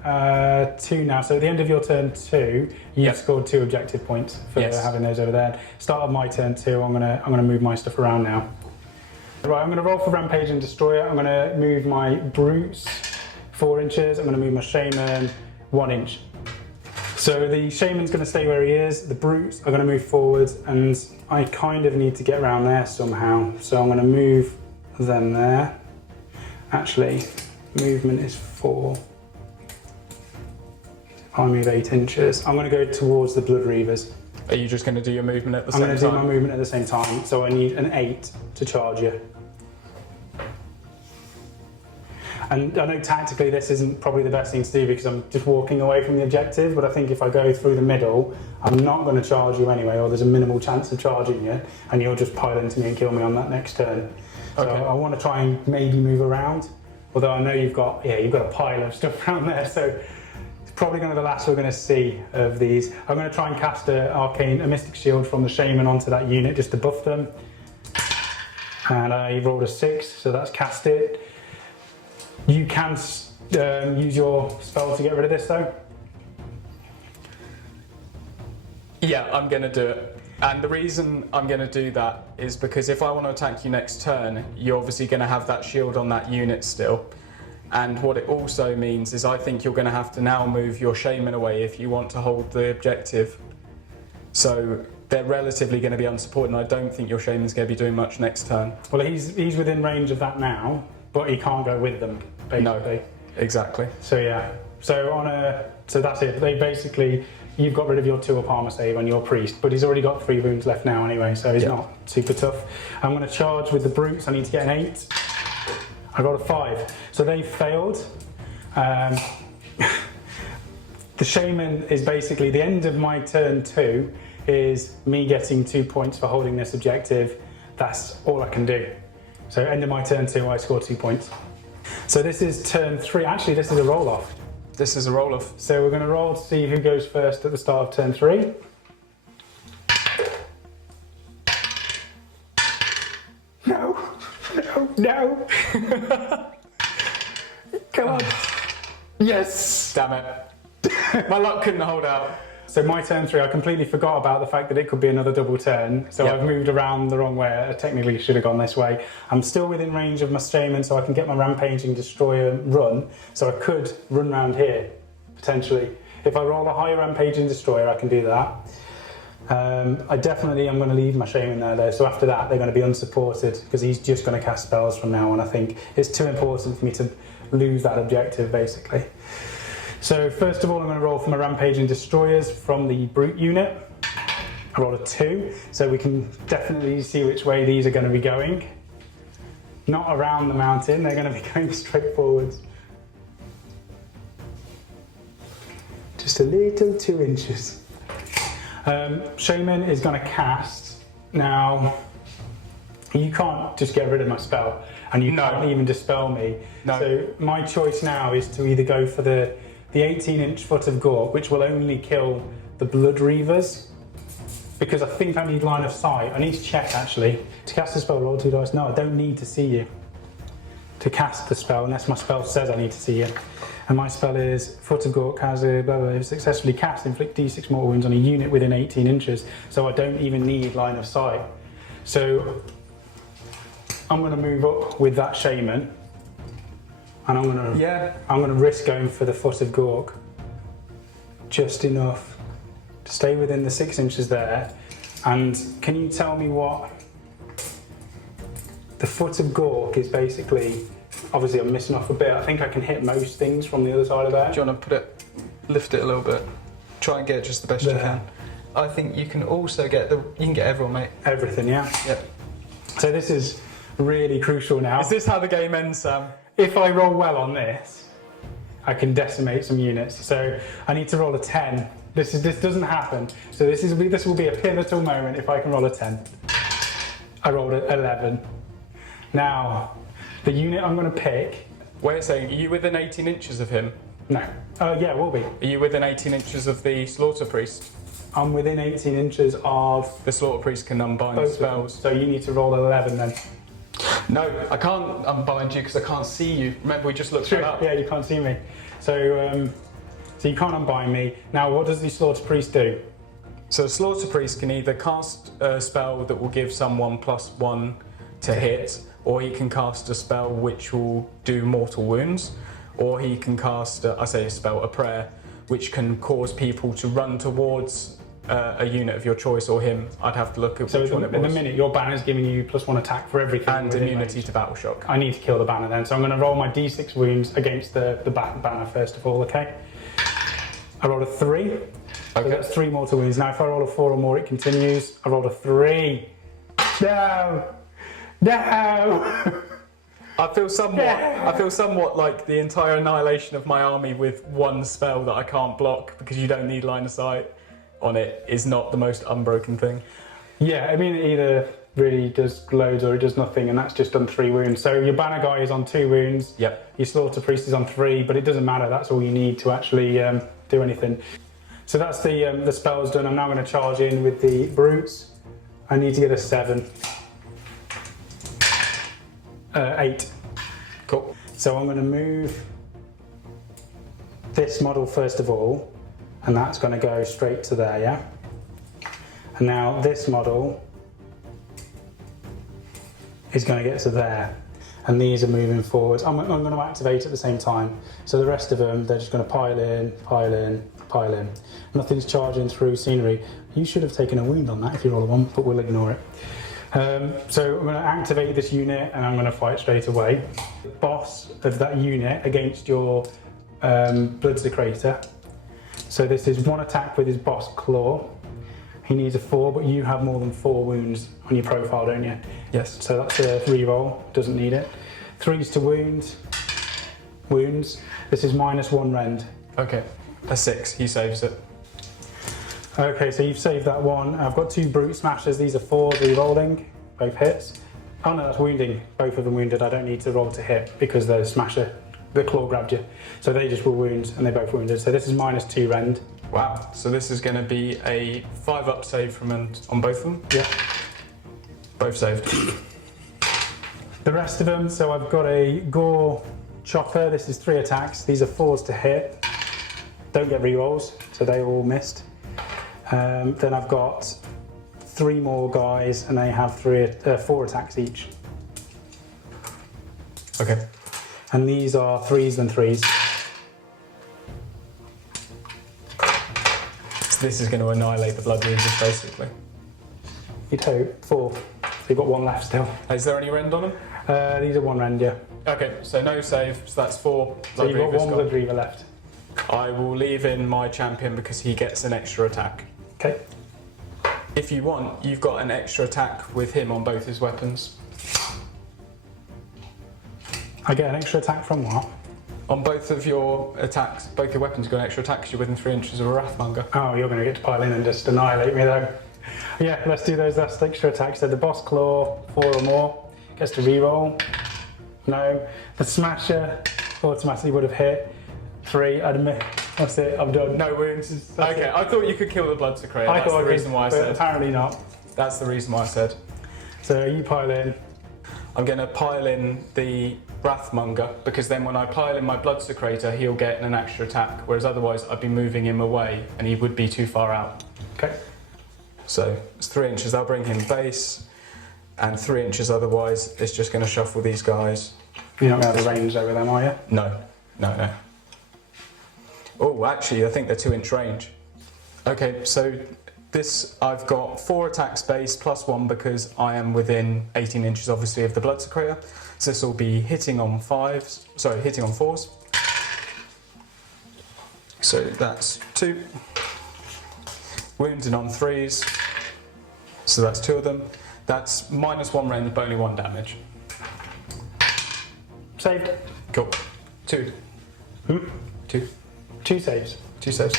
2 now. So at the end of your turn 2, you've scored 2 objective points for having those over there. Start of my turn 2, I'm gonna move my stuff around now. Right, I'm gonna roll for Rampage and Destroyer. I'm gonna move my Brutes 4 inches. I'm gonna move my Shaman 1 inch. So the Shaman's gonna stay where he is. The Brutes are gonna move forwards, and I kind of need to get around there somehow. So I'm gonna move them there. Actually, movement is 4. I move 8 inches. I'm going to go towards the Blood Reavers. Are you just going to do your movement at the I'm same going to time? do my movement at the same time, so I need an 8 to charge you. And I know tactically this isn't probably the best thing to do because I'm just walking away from the objective, but I think if I go through the middle, I'm not going to charge you anyway, or there's a minimal chance of charging you, and you'll just pile into me and kill me on that next turn. So Okay. I want to try and maybe move around. Although I know you've got a pile of stuff around there, so it's probably going to be the last we're going to see of these. I'm going to try and cast a Mystic Shield from the Shaman onto that unit just to buff them. And I rolled a 6, so that's cast it. You can use your spell to get rid of this though. Yeah, I'm going to do it. And the reason I'm going to do that is because if I want to attack you next turn, you're obviously going to have that shield on that unit still. And what it also means is I think you're going to have to now move your Shaman away if you want to hold the objective. So they're relatively going to be unsupported, and I don't think your Shaman's going to be doing much next turn. Well, he's within range of that now, but he can't go with them. basically. No, exactly. So yeah, so that's it. They basically, you've got rid of your 2-up armor save on your priest, but he's already got 3 wounds left now anyway, so he's not super tough. I'm going to charge with the brutes. I need to get an 8. I got a 5, so they failed. The shaman is basically the end of my turn 2 is me getting 2 points for holding this objective. That's all I can do. So end of my turn 2, I score 2 points. So this is turn 3. Actually, this is a roll off. This is a roll off. So we're going to roll to see who goes first at the start of turn 3. No, no. Come on. Yes. Damn it. My luck couldn't hold out. So my turn 3, I completely forgot about the fact that it could be another double turn. So I've moved around the wrong way. I technically should have gone this way. I'm still within range of my shaman, so I can get my rampaging destroyer run. So I could run round here, potentially. If I roll a higher rampaging destroyer, I can do that. I definitely am going to leave my shaman there though. So after that, they're going to be unsupported because he's just going to cast spells from now on. I think it's too important for me to lose that objective, basically. So first of all, I'm going to roll for my rampaging destroyers from the brute unit. I rolled a 2, so we can definitely see which way these are going to be going. Not around the mountain, they're going to be going straight forwards. Just a little 2 inches. Shaman is going to cast. Now, you can't just get rid of my spell, and you can't even dispel me. No. So my choice now is to either go for the 18-inch foot of Gork, which will only kill the Blood Reavers, because I think I need line of sight. I need to check actually. To cast the spell, roll 2 dice. No, I don't need to see you to cast the spell unless my spell says I need to see you. And my spell is Foot of Gork has a blah, blah, blah, successfully cast, inflict d6 mortal wounds on a unit within 18 inches. So I don't even need line of sight. So I'm going to move up with that shaman. And I'm gonna risk going for the Foot of Gork, just enough to stay within the 6 inches there. And can you tell me what the Foot of Gork is? Basically, obviously I'm missing off a bit. I think I can hit most things from the other side of there. Do you want to lift it a little bit? Try and get just the best you can. I think you can also get you can get everyone, mate. Everything, yeah. Yep. So this is really crucial now. Is this how the game ends, Sam? If I roll well on this, I can decimate some units. So I need to roll a 10. This doesn't happen. So this will be a pivotal moment if I can roll a 10. I rolled an 11. Now, the unit I'm going to pick. Wait a second, are you within 18 inches of him? No. Yeah, will be. Are you within 18 inches of the Slaughter Priest? I'm within 18 inches of. The Slaughter Priest can unbind spells. So you need to roll an 11 then. No, I can't unbind you because I can't see you. Remember, we just looked it up. Yeah, you can't see me. So you can't unbind me. Now, what does the Slaughter Priest do? So the Slaughter Priest can either cast a spell that will give someone +1 to hit, or he can cast a spell which will do mortal wounds, or he can cast, a prayer, which can cause people to run towards a unit of your choice or him. I'd have to look at which one it was. In the minute, your banner's giving you +1 attack for everything. And immunity to battle shock. I need to kill the banner then, so I'm going to roll my d6 wounds against the banner first of all, okay? I rolled a 3. Okay. So that's 3 mortal wounds. Now if I roll a 4 or more, it continues. I rolled a 3. No! No! I feel somewhat like the entire annihilation of my army with one spell that I can't block because you don't need line of sight on it is not the most unbroken thing. Yeah, I mean, it either really does loads or it does nothing, and that's just done 3 wounds. So your banner guy is on 2 wounds. Yep. Your Slaughter Priest is on 3, but it doesn't matter. That's all you need to actually do anything. So that's the spells done. I'm now going to charge in with the brutes. I need to get a 7. 8. Cool. So I'm going to move this model first of all, and that's going to go straight to there, yeah? And now this model is going to get to there, and these are moving forwards. I'm going to activate at the same time. So the rest of them, they're just going to pile in, pile in, pile in. Nothing's charging through scenery. You should have taken a wound on that if you roll a 1, but we'll ignore it. So I'm going to activate this unit and I'm going to fight straight away. The boss of that unit against your Bloodsecrator. So this is one attack with his boss claw. He needs a 4, but you have more than 4 wounds on your profile, don't you? Yes. So that's a reroll, doesn't need it. 3s to wounds. This is -1 rend. Okay, a 6, he saves it. Okay, so you've saved that one. I've got 2 brute smashers. These are 4 rerolling, both hits. Oh no, that's wounding. Both of them wounded. I don't need to roll to hit because the smasher, the claw grabbed you. So they just were wounds and they both wounded. So this is -2 rend. Wow, so this is going to be a 5-up save from on both of them? Yeah. Both saved. The rest of them, so I've got a Gore Chopper. This is 3 attacks. These are 4s to hit. Don't get rerolls, so they all missed. Then I've got 3 more guys and they have 4 attacks each. Okay. And these are 3s and 3s. So this is going to annihilate the Blood Reavers, basically. You'd hope. 4. So you've got 1 left still. Is there any rend on them? These are 1 rend, yeah. Okay, so no save, so that's 4 So Blood you've got Reavers 1 gone. Blood Reaver left. I will leave in my champion because he gets an extra attack. Okay. If you want, you've got an extra attack with him on both his weapons. I get an extra attack from what? On both of your attacks, both your weapons, you've got an extra attack because you're within 3 inches of a Wrathmonger. Oh, you're going to get to pile in and just annihilate me though. Yeah, let's do those last extra attacks. So the Boss Claw, 4 or more, gets to reroll. No. The Smasher automatically would have hit. 3, I'd admit. That's it, I'm done. No wounds. That's Okay, it. I thought you could kill the Bloodsecrator. I That's thought the I reason could, why I but said. apparently not. That's the reason why I said. So you pile in. I'm going to pile in the Wrathmonger because then when I pile in my Bloodsecrator, he'll get an extra attack, whereas otherwise I'd be moving him away and he would be too far out. Okay. So it's 3 inches. I'll bring him base, and 3 inches otherwise. It's just going to shuffle these guys. You're not going to have the range over them, are you? No, no, no. Oh, actually, I think they're 2-inch range. Okay, so this, I've got 4 attacks base plus 1 because I am within 18 inches, obviously, of the Bloodsecrator. So this will be hitting on 5s, sorry, hitting on 4s. So that's 2. Wounding on 3s. So that's 2 of them. That's -1 range, but only 1 damage. Saved. Cool. 2. 2. 2 saves. 2 saves.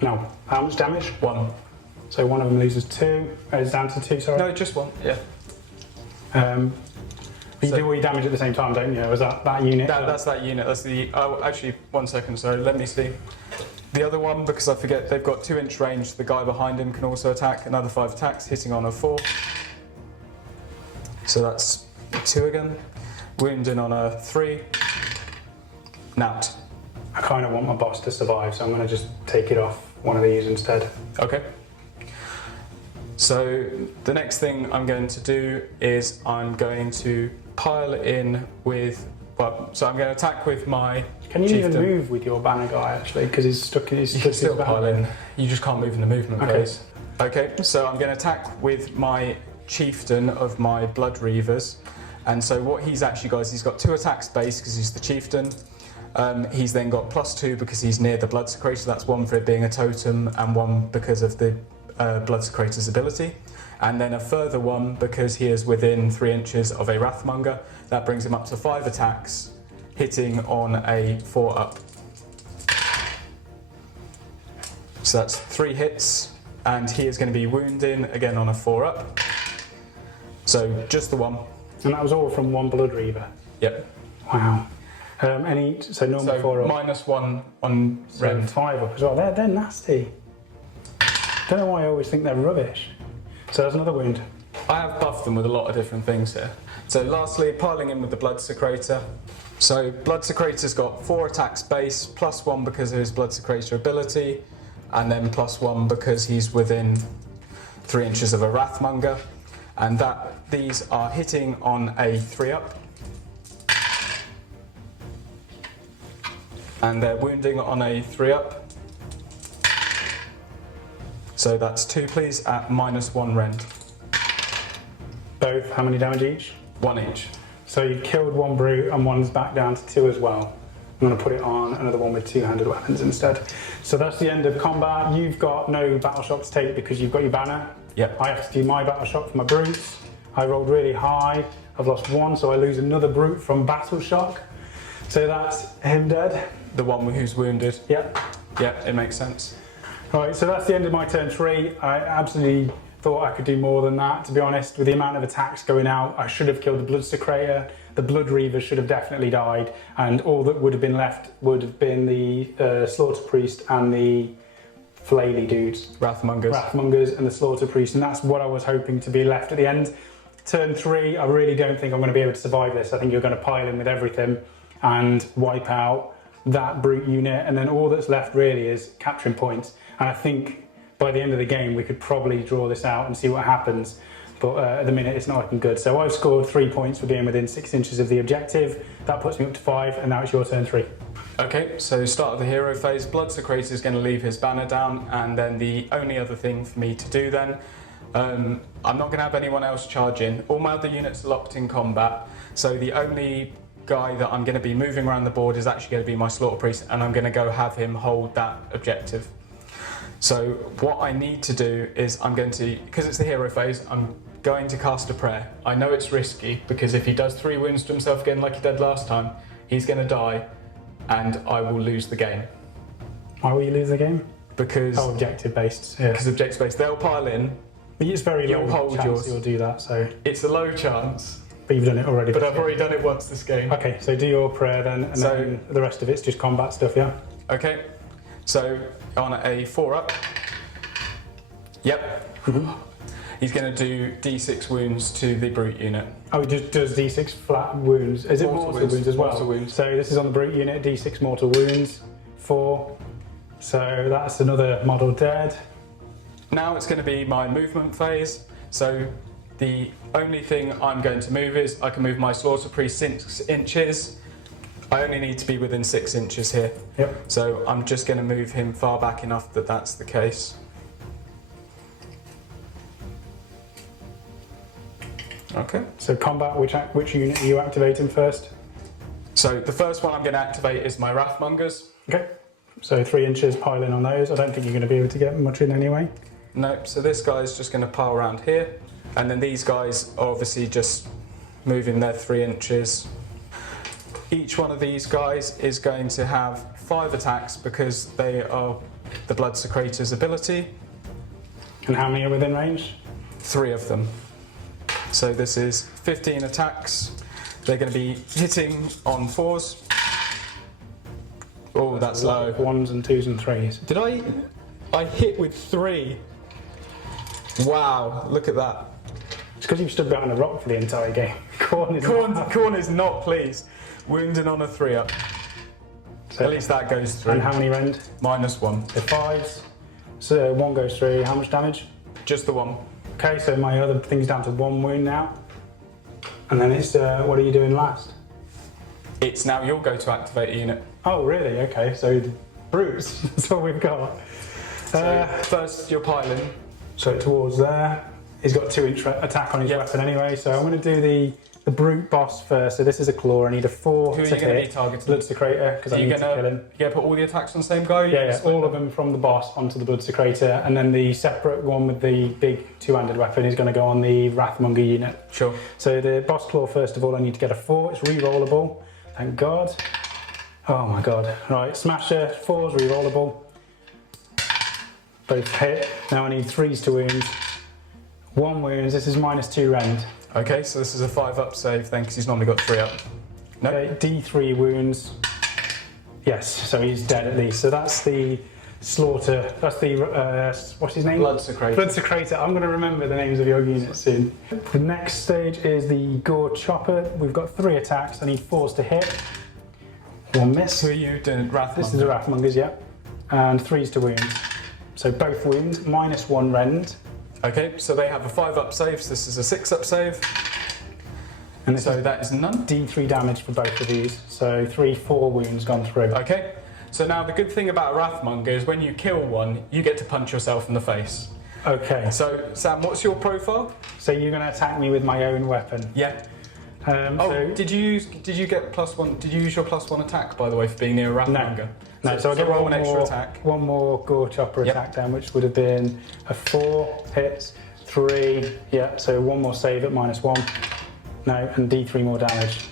No. How much damage? 1. So one of them loses 2. It's down to 2, sorry. No, just 1. Yeah. But you So- do all your damage at the same time, don't you? Was that unit? That's that unit. That's the. Oh, actually, 1 second. Sorry. Let me see. The other one, because I forget, they've got 2-inch range. The guy behind him can also attack. Another 5 attacks, hitting on a 4. So that's 2 again. Wounding on a 3. Napped. I kind of want my boss to survive, so I'm going to just take it off one of these instead. Okay. So the next thing I'm going to do is I'm going to pile it in with. Well, so I'm going to attack with my. Can you chieftain. even move with your banner guy actually? Because he's stuck in his. You can still pile in. You just can't move in the movement Okay. phase. Okay, so I'm going to attack with my chieftain of my Blood Reavers. And so what he's actually got is he's got 2 attacks base because he's the chieftain. He's then got +2 because he's near the Bloodsecrator. That's 1 for it being a totem and 1 because of the Bloodsecrator's ability. And then a further 1 because he is within 3 inches of a Wrathmonger. That brings him up to 5 attacks, hitting on a 4-up. So that's 3 hits, and he is going to be wounding again on a 4-up. So just the 1. And that was all from 1 Blood Reaver. Yep. Wow. So normal 4 up. -1 on So rend. 5 up as well. They're nasty. Don't know why I always think they're rubbish. So there's another wound. I have buffed them with a lot of different things here. So lastly, piling in with the Bloodsecrator. So Bloodsecrator's got 4 attacks base, +1 because of his Bloodsecrator ability, and then +1 because he's within 3 inches of a Wrathmonger. And these are hitting on a 3-up. And they're wounding on a 3-up. So that's 2 please at -1 rend. Both, how many damage each? 1 each. So you've killed one brute and one's back down to 2 as well. I'm going to put it on another one with 2-handed weapons instead. So that's the end of combat. You've got no battle shock to take because you've got your banner. Yep. I have to do my battle shock for my brutes. I rolled really high. I've lost 1, so I lose another brute from battle shock. So that's him dead. The one who's wounded. Yep. Yep, it makes sense. Right, so that's the end of my turn 3. I absolutely thought I could do more than that, to be honest. With the amount of attacks going out, I should have killed the Bloodsecrator. The Blood Reaver should have definitely died, and all that would have been left would have been the Slaughter Priest and the flaily dudes. Wrathmongers and the Slaughter Priest, and that's what I was hoping to be left at the end. Turn 3, I really don't think I'm going to be able to survive this. I think you're going to pile in with everything and wipe out that brute unit, and then all that's left really is capturing points. And I think by the end of the game we could probably draw this out and see what happens. But at the minute it's not looking good. So I've scored 3 points for being within 6 inches of the objective. That puts me up to 5, and now it's your turn 3. Okay, so start of the hero phase. Bloodsecrator is going to leave his banner down, and then the only other thing for me to do then, I'm not going to have anyone else charge in. All my other units are locked in combat, so the only guy that I'm going to be moving around the board is actually going to be my Slaughter Priest, and I'm going to go have him hold that objective. So what I need to do is I'm going to, because it's the hero phase, I'm going to cast a prayer. I know it's risky because if he does 3 wounds to himself again like he did last time, he's going to die and I will lose the game. Why will you lose the game? Because objective based. Yeah. Because objective based, they'll pile in. But it's very low hold chance yours. you'll do that. So it's a low chance. But you've done it already. But I've already done it once this game. Okay, so do your prayer then, and then the rest of it's just combat stuff, yeah? Okay, so on a 4-up. Yep. He's going to do D6 wounds to the brute unit. Oh, he just does D6 flat wounds. Is it mortal wounds as well? Mortal wounds. So this is on the brute unit, D6 mortal wounds, 4. So that's another model dead. Now it's going to be my movement phase. So the only thing I'm going to move is I can move my Slaughter Priest 6 inches. I only need to be within 6 inches here. Yep. So I'm just going to move him far back enough that that's the case. Okay. So combat, which unit are you activating first? So the first one I'm going to activate is my Wrathmongers. Okay. So 3 inches, pile in on those. I don't think you're going to be able to get much in anyway. Nope. So this guy's just going to pile around here. And then these guys are obviously just moving their 3 inches. Each one of these guys is going to have 5 attacks because they are the Bloodsecrator's ability. And how many are within range? 3 of them. So this is 15 attacks. They're going to be hitting on 4s. Oh, that's low. 1s and 2s and 3s. Did I hit with 3? Wow, look at that. It's because you've stood behind a rock for the entire game. Khorne is not pleased. Wounded on a 3-up. So at least that goes through. And how many rend? -1. So 5s. So 1 goes through. How much damage? Just the 1. Okay, so my other thing's down to 1 wound now. And then it's, what are you doing last? It's now your go to activate a unit. Oh, really? Okay, so brutes, that's what we've got. So first you're piling. So towards there. He's got 2-inch attack on his weapon anyway, so I'm going to do the brute boss first. So this is a claw. I need a 4 Who are to you going to be hit. targeting? Bloodsecrator, because I need to kill him. You going to put all the attacks on the same guy? Yeah, all of them from the boss onto the Bloodsecrator, and then the separate one with the big 2-handed weapon is going to go on the Wrathmonger unit. Sure. So the boss claw, first of all, I need to get a 4. It's re-rollable. Thank God. Oh my God. Right, smasher, 4's re-rollable. Both hit. Now I need 3s to wound. 1 wounds. This is -2 rend. Okay, so this is a 5-up save then, because he's normally got 3-up. No. Okay, D3 wounds. Yes, so he's dead at least. So that's the Slaughter. That's the what's his name? Bloodsecrator. Bloodsecrator. I'm going to remember the names of your units soon. The next stage is the Gore Chopper. We've got 3 attacks. I need 4s to hit. 1 miss. Who are you doing? Wrathmonger. This is the Wrathmongers, yeah. And 3s to wound. So both wound, -1 rend. Okay, so they have a 5-up save, so this is a 6-up save. And so that is none. D3 damage for both of these. So 3-4 wounds gone through. Okay, so now the good thing about a Wrathmonger is when you kill one, you get to punch yourself in the face. Okay. So, Sam, what's your profile? So you're going to attack me with my own weapon. Yeah. So Did you get +1? Did you use your +1 attack, by the way, for being near a Wrathmonger? No, so I get roll one an extra more attack. One more Gore Chopper Yep. attack down, which would have been a 4 hits, 3. Yeah, so one more save at -1. No, and D3 more damage.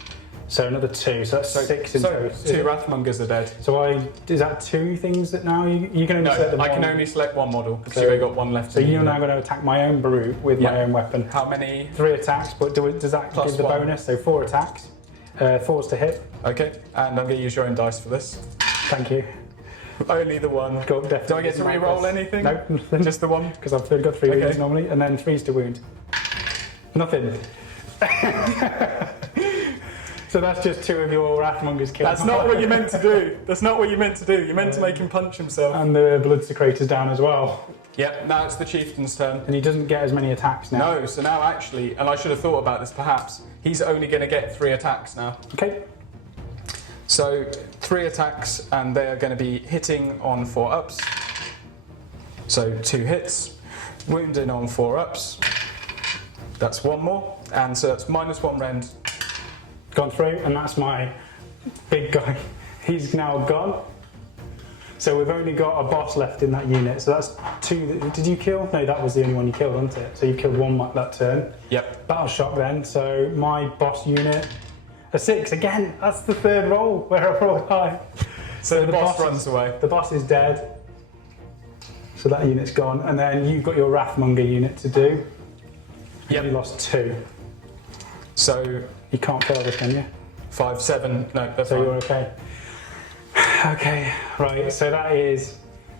So another 2. So that's 6 in total. 2 Wrathmongers are dead. So is that 2 things that now you can only No, select the I can one? only select one model because So- you've only got one left. So in the you're now unit. going to attack my own brute with my Yeah. own weapon. How many? 3 attacks, but does that Plus give the 1. bonus? So 4 attacks. 4's to hit. Okay, and I'm going to use your own dice for this. Thank you. Only the one. Go, definitely Do I get to doesn't re-roll like this. anything? No, nothing. Just the one? Because I've got 3 Okay. wounds normally, and then 3's to wound. Nothing. So that's just 2 of your Wrathmongers killed. That's not what you're meant to do. That's not what you're meant to do. You're meant to make him punch himself. And the Blood Secretor's down as well. Yep, now it's the Chieftain's turn. And he doesn't get as many attacks now. No, so now actually, and I should have thought about this perhaps, he's only going to get 3 attacks now. Okay. So 3 attacks, and they are going to be hitting on 4 ups. So 2 hits, wounding on 4 ups. That's 1 more, and so that's -1 rend. Gone through, and that's my big guy. He's now gone. So we've only got a boss left in that unit. So that's 2. Did you kill? No, that was the only one you killed, wasn't it? So you killed 1 that turn. Yep. Battle shock then. So my boss unit, a 6 again. That's the 3rd roll where I rolled high. So the boss is- runs away. The boss is dead. So that unit's gone, and then you've got your Wrathmonger unit to do. Yep. You lost 2. So You can't fail this, can you? 5, 7. No, that's So fine. you're okay. Okay, right. So that is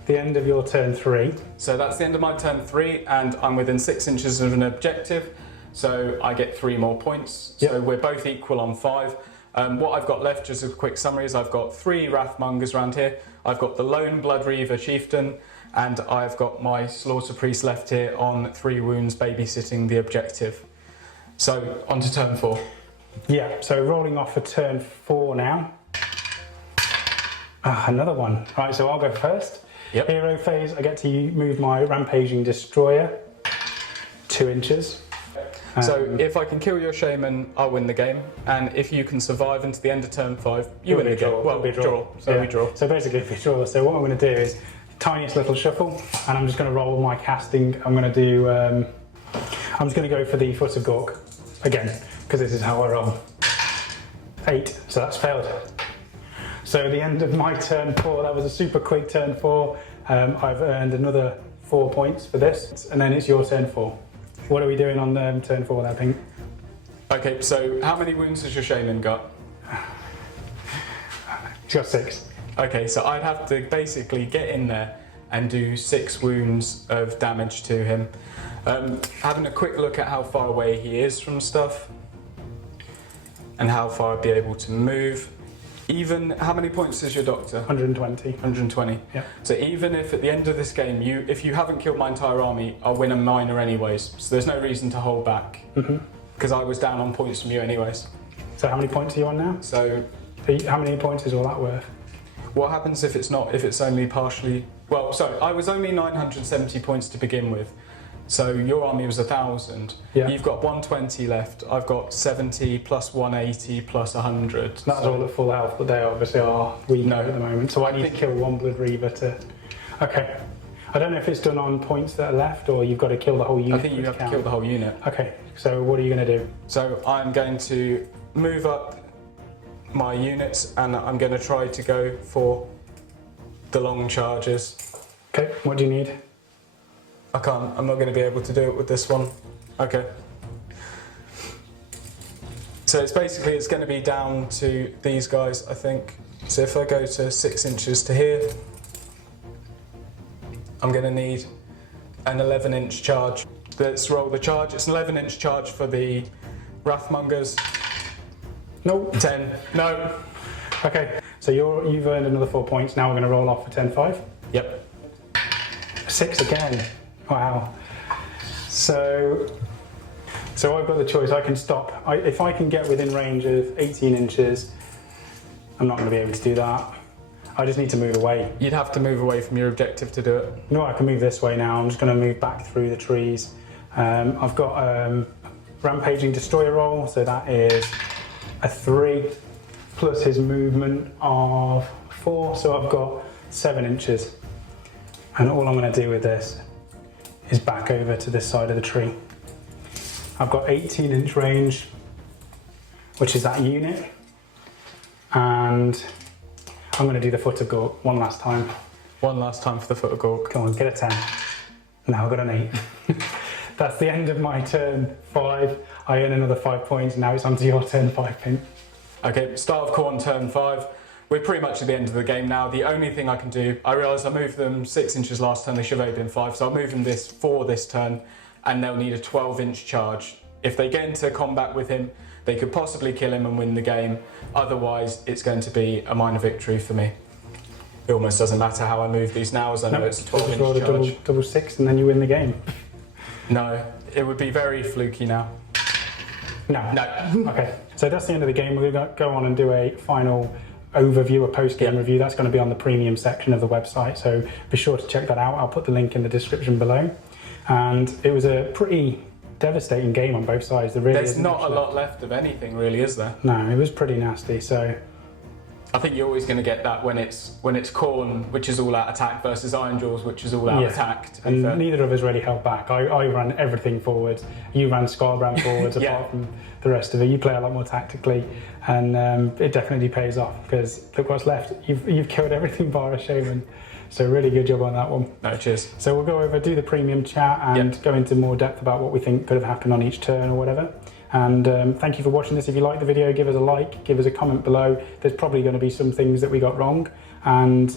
the end of your turn 3. So that's the end of my turn 3, and I'm within 6 inches of an objective, so I get 3 more points. Yep. So we're both equal on 5. What I've got left, just a quick summary, is I've got 3 Wrathmongers around here. I've got the lone Blood Reaver Chieftain, and I've got my Slaughter Priest left here on 3 wounds, babysitting the objective. So on to turn 4. Yeah. So rolling off for turn 4 now. Another one. Right. So I'll go first. Yep. Hero phase. I get to move my Rampaging Destroyer 2 inches. So if I can kill your Shaman, I'll win the game, and if you can survive into the end of turn 5, you win the game. Well, It'll be a draw. So Yeah. we draw. So basically, if we draw, so what I'm going to do is tiniest little shuffle, and I'm just going to roll my casting. I'm going to do. I'm just going to go for the Foot of Gork again because this is how I roll. 8. So that's failed. So the end of my turn 4. That was a super quick turn 4. I've earned another 4 points for this, and then it's your turn 4. What are we doing on turn 4 there, Pink? Okay, so how many wounds has your Shaman got? He's got 6. Okay, so I'd have to basically get in there and do 6 wounds of damage to him. Having a quick look at how far away he is from stuff and how far I'd be able to move. Even, how many points is your doctor? 120. 120. Yeah. So even if at the end of this game, if you haven't killed my entire army, I'll win a minor anyways. So there's no reason to hold back. Because I was down on points from you anyways. So how many points are you on now? So How many points is all that worth? what happens if it's only partially, well, sorry, I was only 970 points to begin with. So your army was 1,000. Yeah. You've got 120 left. I've got 70 plus 180 plus 100. That's all at full health, but they obviously are weak No. at the moment. So I need to think- kill 1 Blood Reaver to. Okay. I don't know if it's done on points that are left or you've got to kill the whole unit. I think you for it have to count. kill the whole unit. Okay. So what are you going to do? So I'm going to move up my units and I'm going to try to go for the long charges. Okay. What do you need? I can't, I'm not going to be able to do it with this one. Okay. So it's going to be down to these guys, I think. So if I go to 6 inches to here, I'm going to need an 11-inch charge. Let's roll the charge. It's an 11-inch charge for the Wrathmongers. Nope. 10. No. Okay. So you've earned another 4 points. Now we're going to roll off for 10-5. Yep. 6 again. Wow. So I've got the choice. I can stop. If I can get within range of 18 inches, I'm not going to be able to do that. I just need to move away. You'd have to move away from your objective to do it. You know what, I can move this way now. I'm just going to move back through the trees. I've got Rampaging Destroyer roll, so that is a 3 plus his movement of 4, so I've got 7 inches. And all I'm going to do with this is back over to this side of the tree. I've got 18-inch range, which is that unit, and I'm going to do the Foot of Gork one last time. One last time for the Foot of Gork. Come on, get a 10. Now I've got an 8. That's the end of my turn 5. I earn another 5 points. Now it's on to your turn 5, Pink. Okay, start of Khorne, turn 5. We're pretty much at the end of the game now. The only thing I can do, I realise I moved them 6 inches last turn, they should have only been 5, so I'll move them for this turn, and they'll need a 12-inch charge. If they get into combat with him, they could possibly kill him and win the game. Otherwise, it's going to be a minor victory for me. It almost doesn't matter how I move these now, as I know it's a 12-inch charge. Double 6 and then you win the game. No, it would be very fluky now. No. No. Okay, so that's the end of the game. We're going to go on and do a final overview, a post-game review. That's going to be on the premium section of the website, so be sure to check that out. I'll put the link in the description below. And it was a pretty devastating game on both sides. There's not a lot left of anything, really, is there? No, it was pretty nasty. So I think you're always going to get that when it's Khorne, which is all out attack, versus Ironjawz, which is all out attack. And neither of us really held back. I ran everything forwards. You ran Scarbrand forwards, apart from the rest of it. You play a lot more tactically, and it definitely pays off, because look what's left. You've killed everything bar a shaman. So really good job on that one. No, cheers. So we'll go over, do the premium chat, and go into more depth about what we think could have happened on each turn or whatever. And thank you for watching this. If you like the video, give us a like, give us a comment below. There's probably going to be some things that we got wrong, and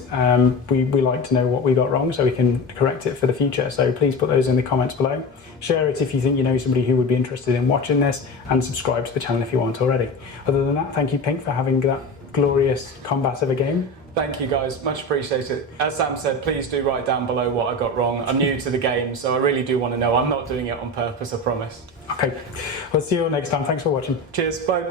we like to know what we got wrong so we can correct it for the future. So please put those in the comments below. Share it if you think you know somebody who would be interested in watching this, and subscribe to the channel if you aren't already. Other than that, thank you, Pink, for having that glorious combat of a game. Thank you guys, much appreciated. As Sam said, please do write down below what I got wrong. I'm new to the game, so I really do want to know. I'm not doing it on purpose, I promise. Okay, we'll see you all next time. Thanks for watching. Cheers, bye.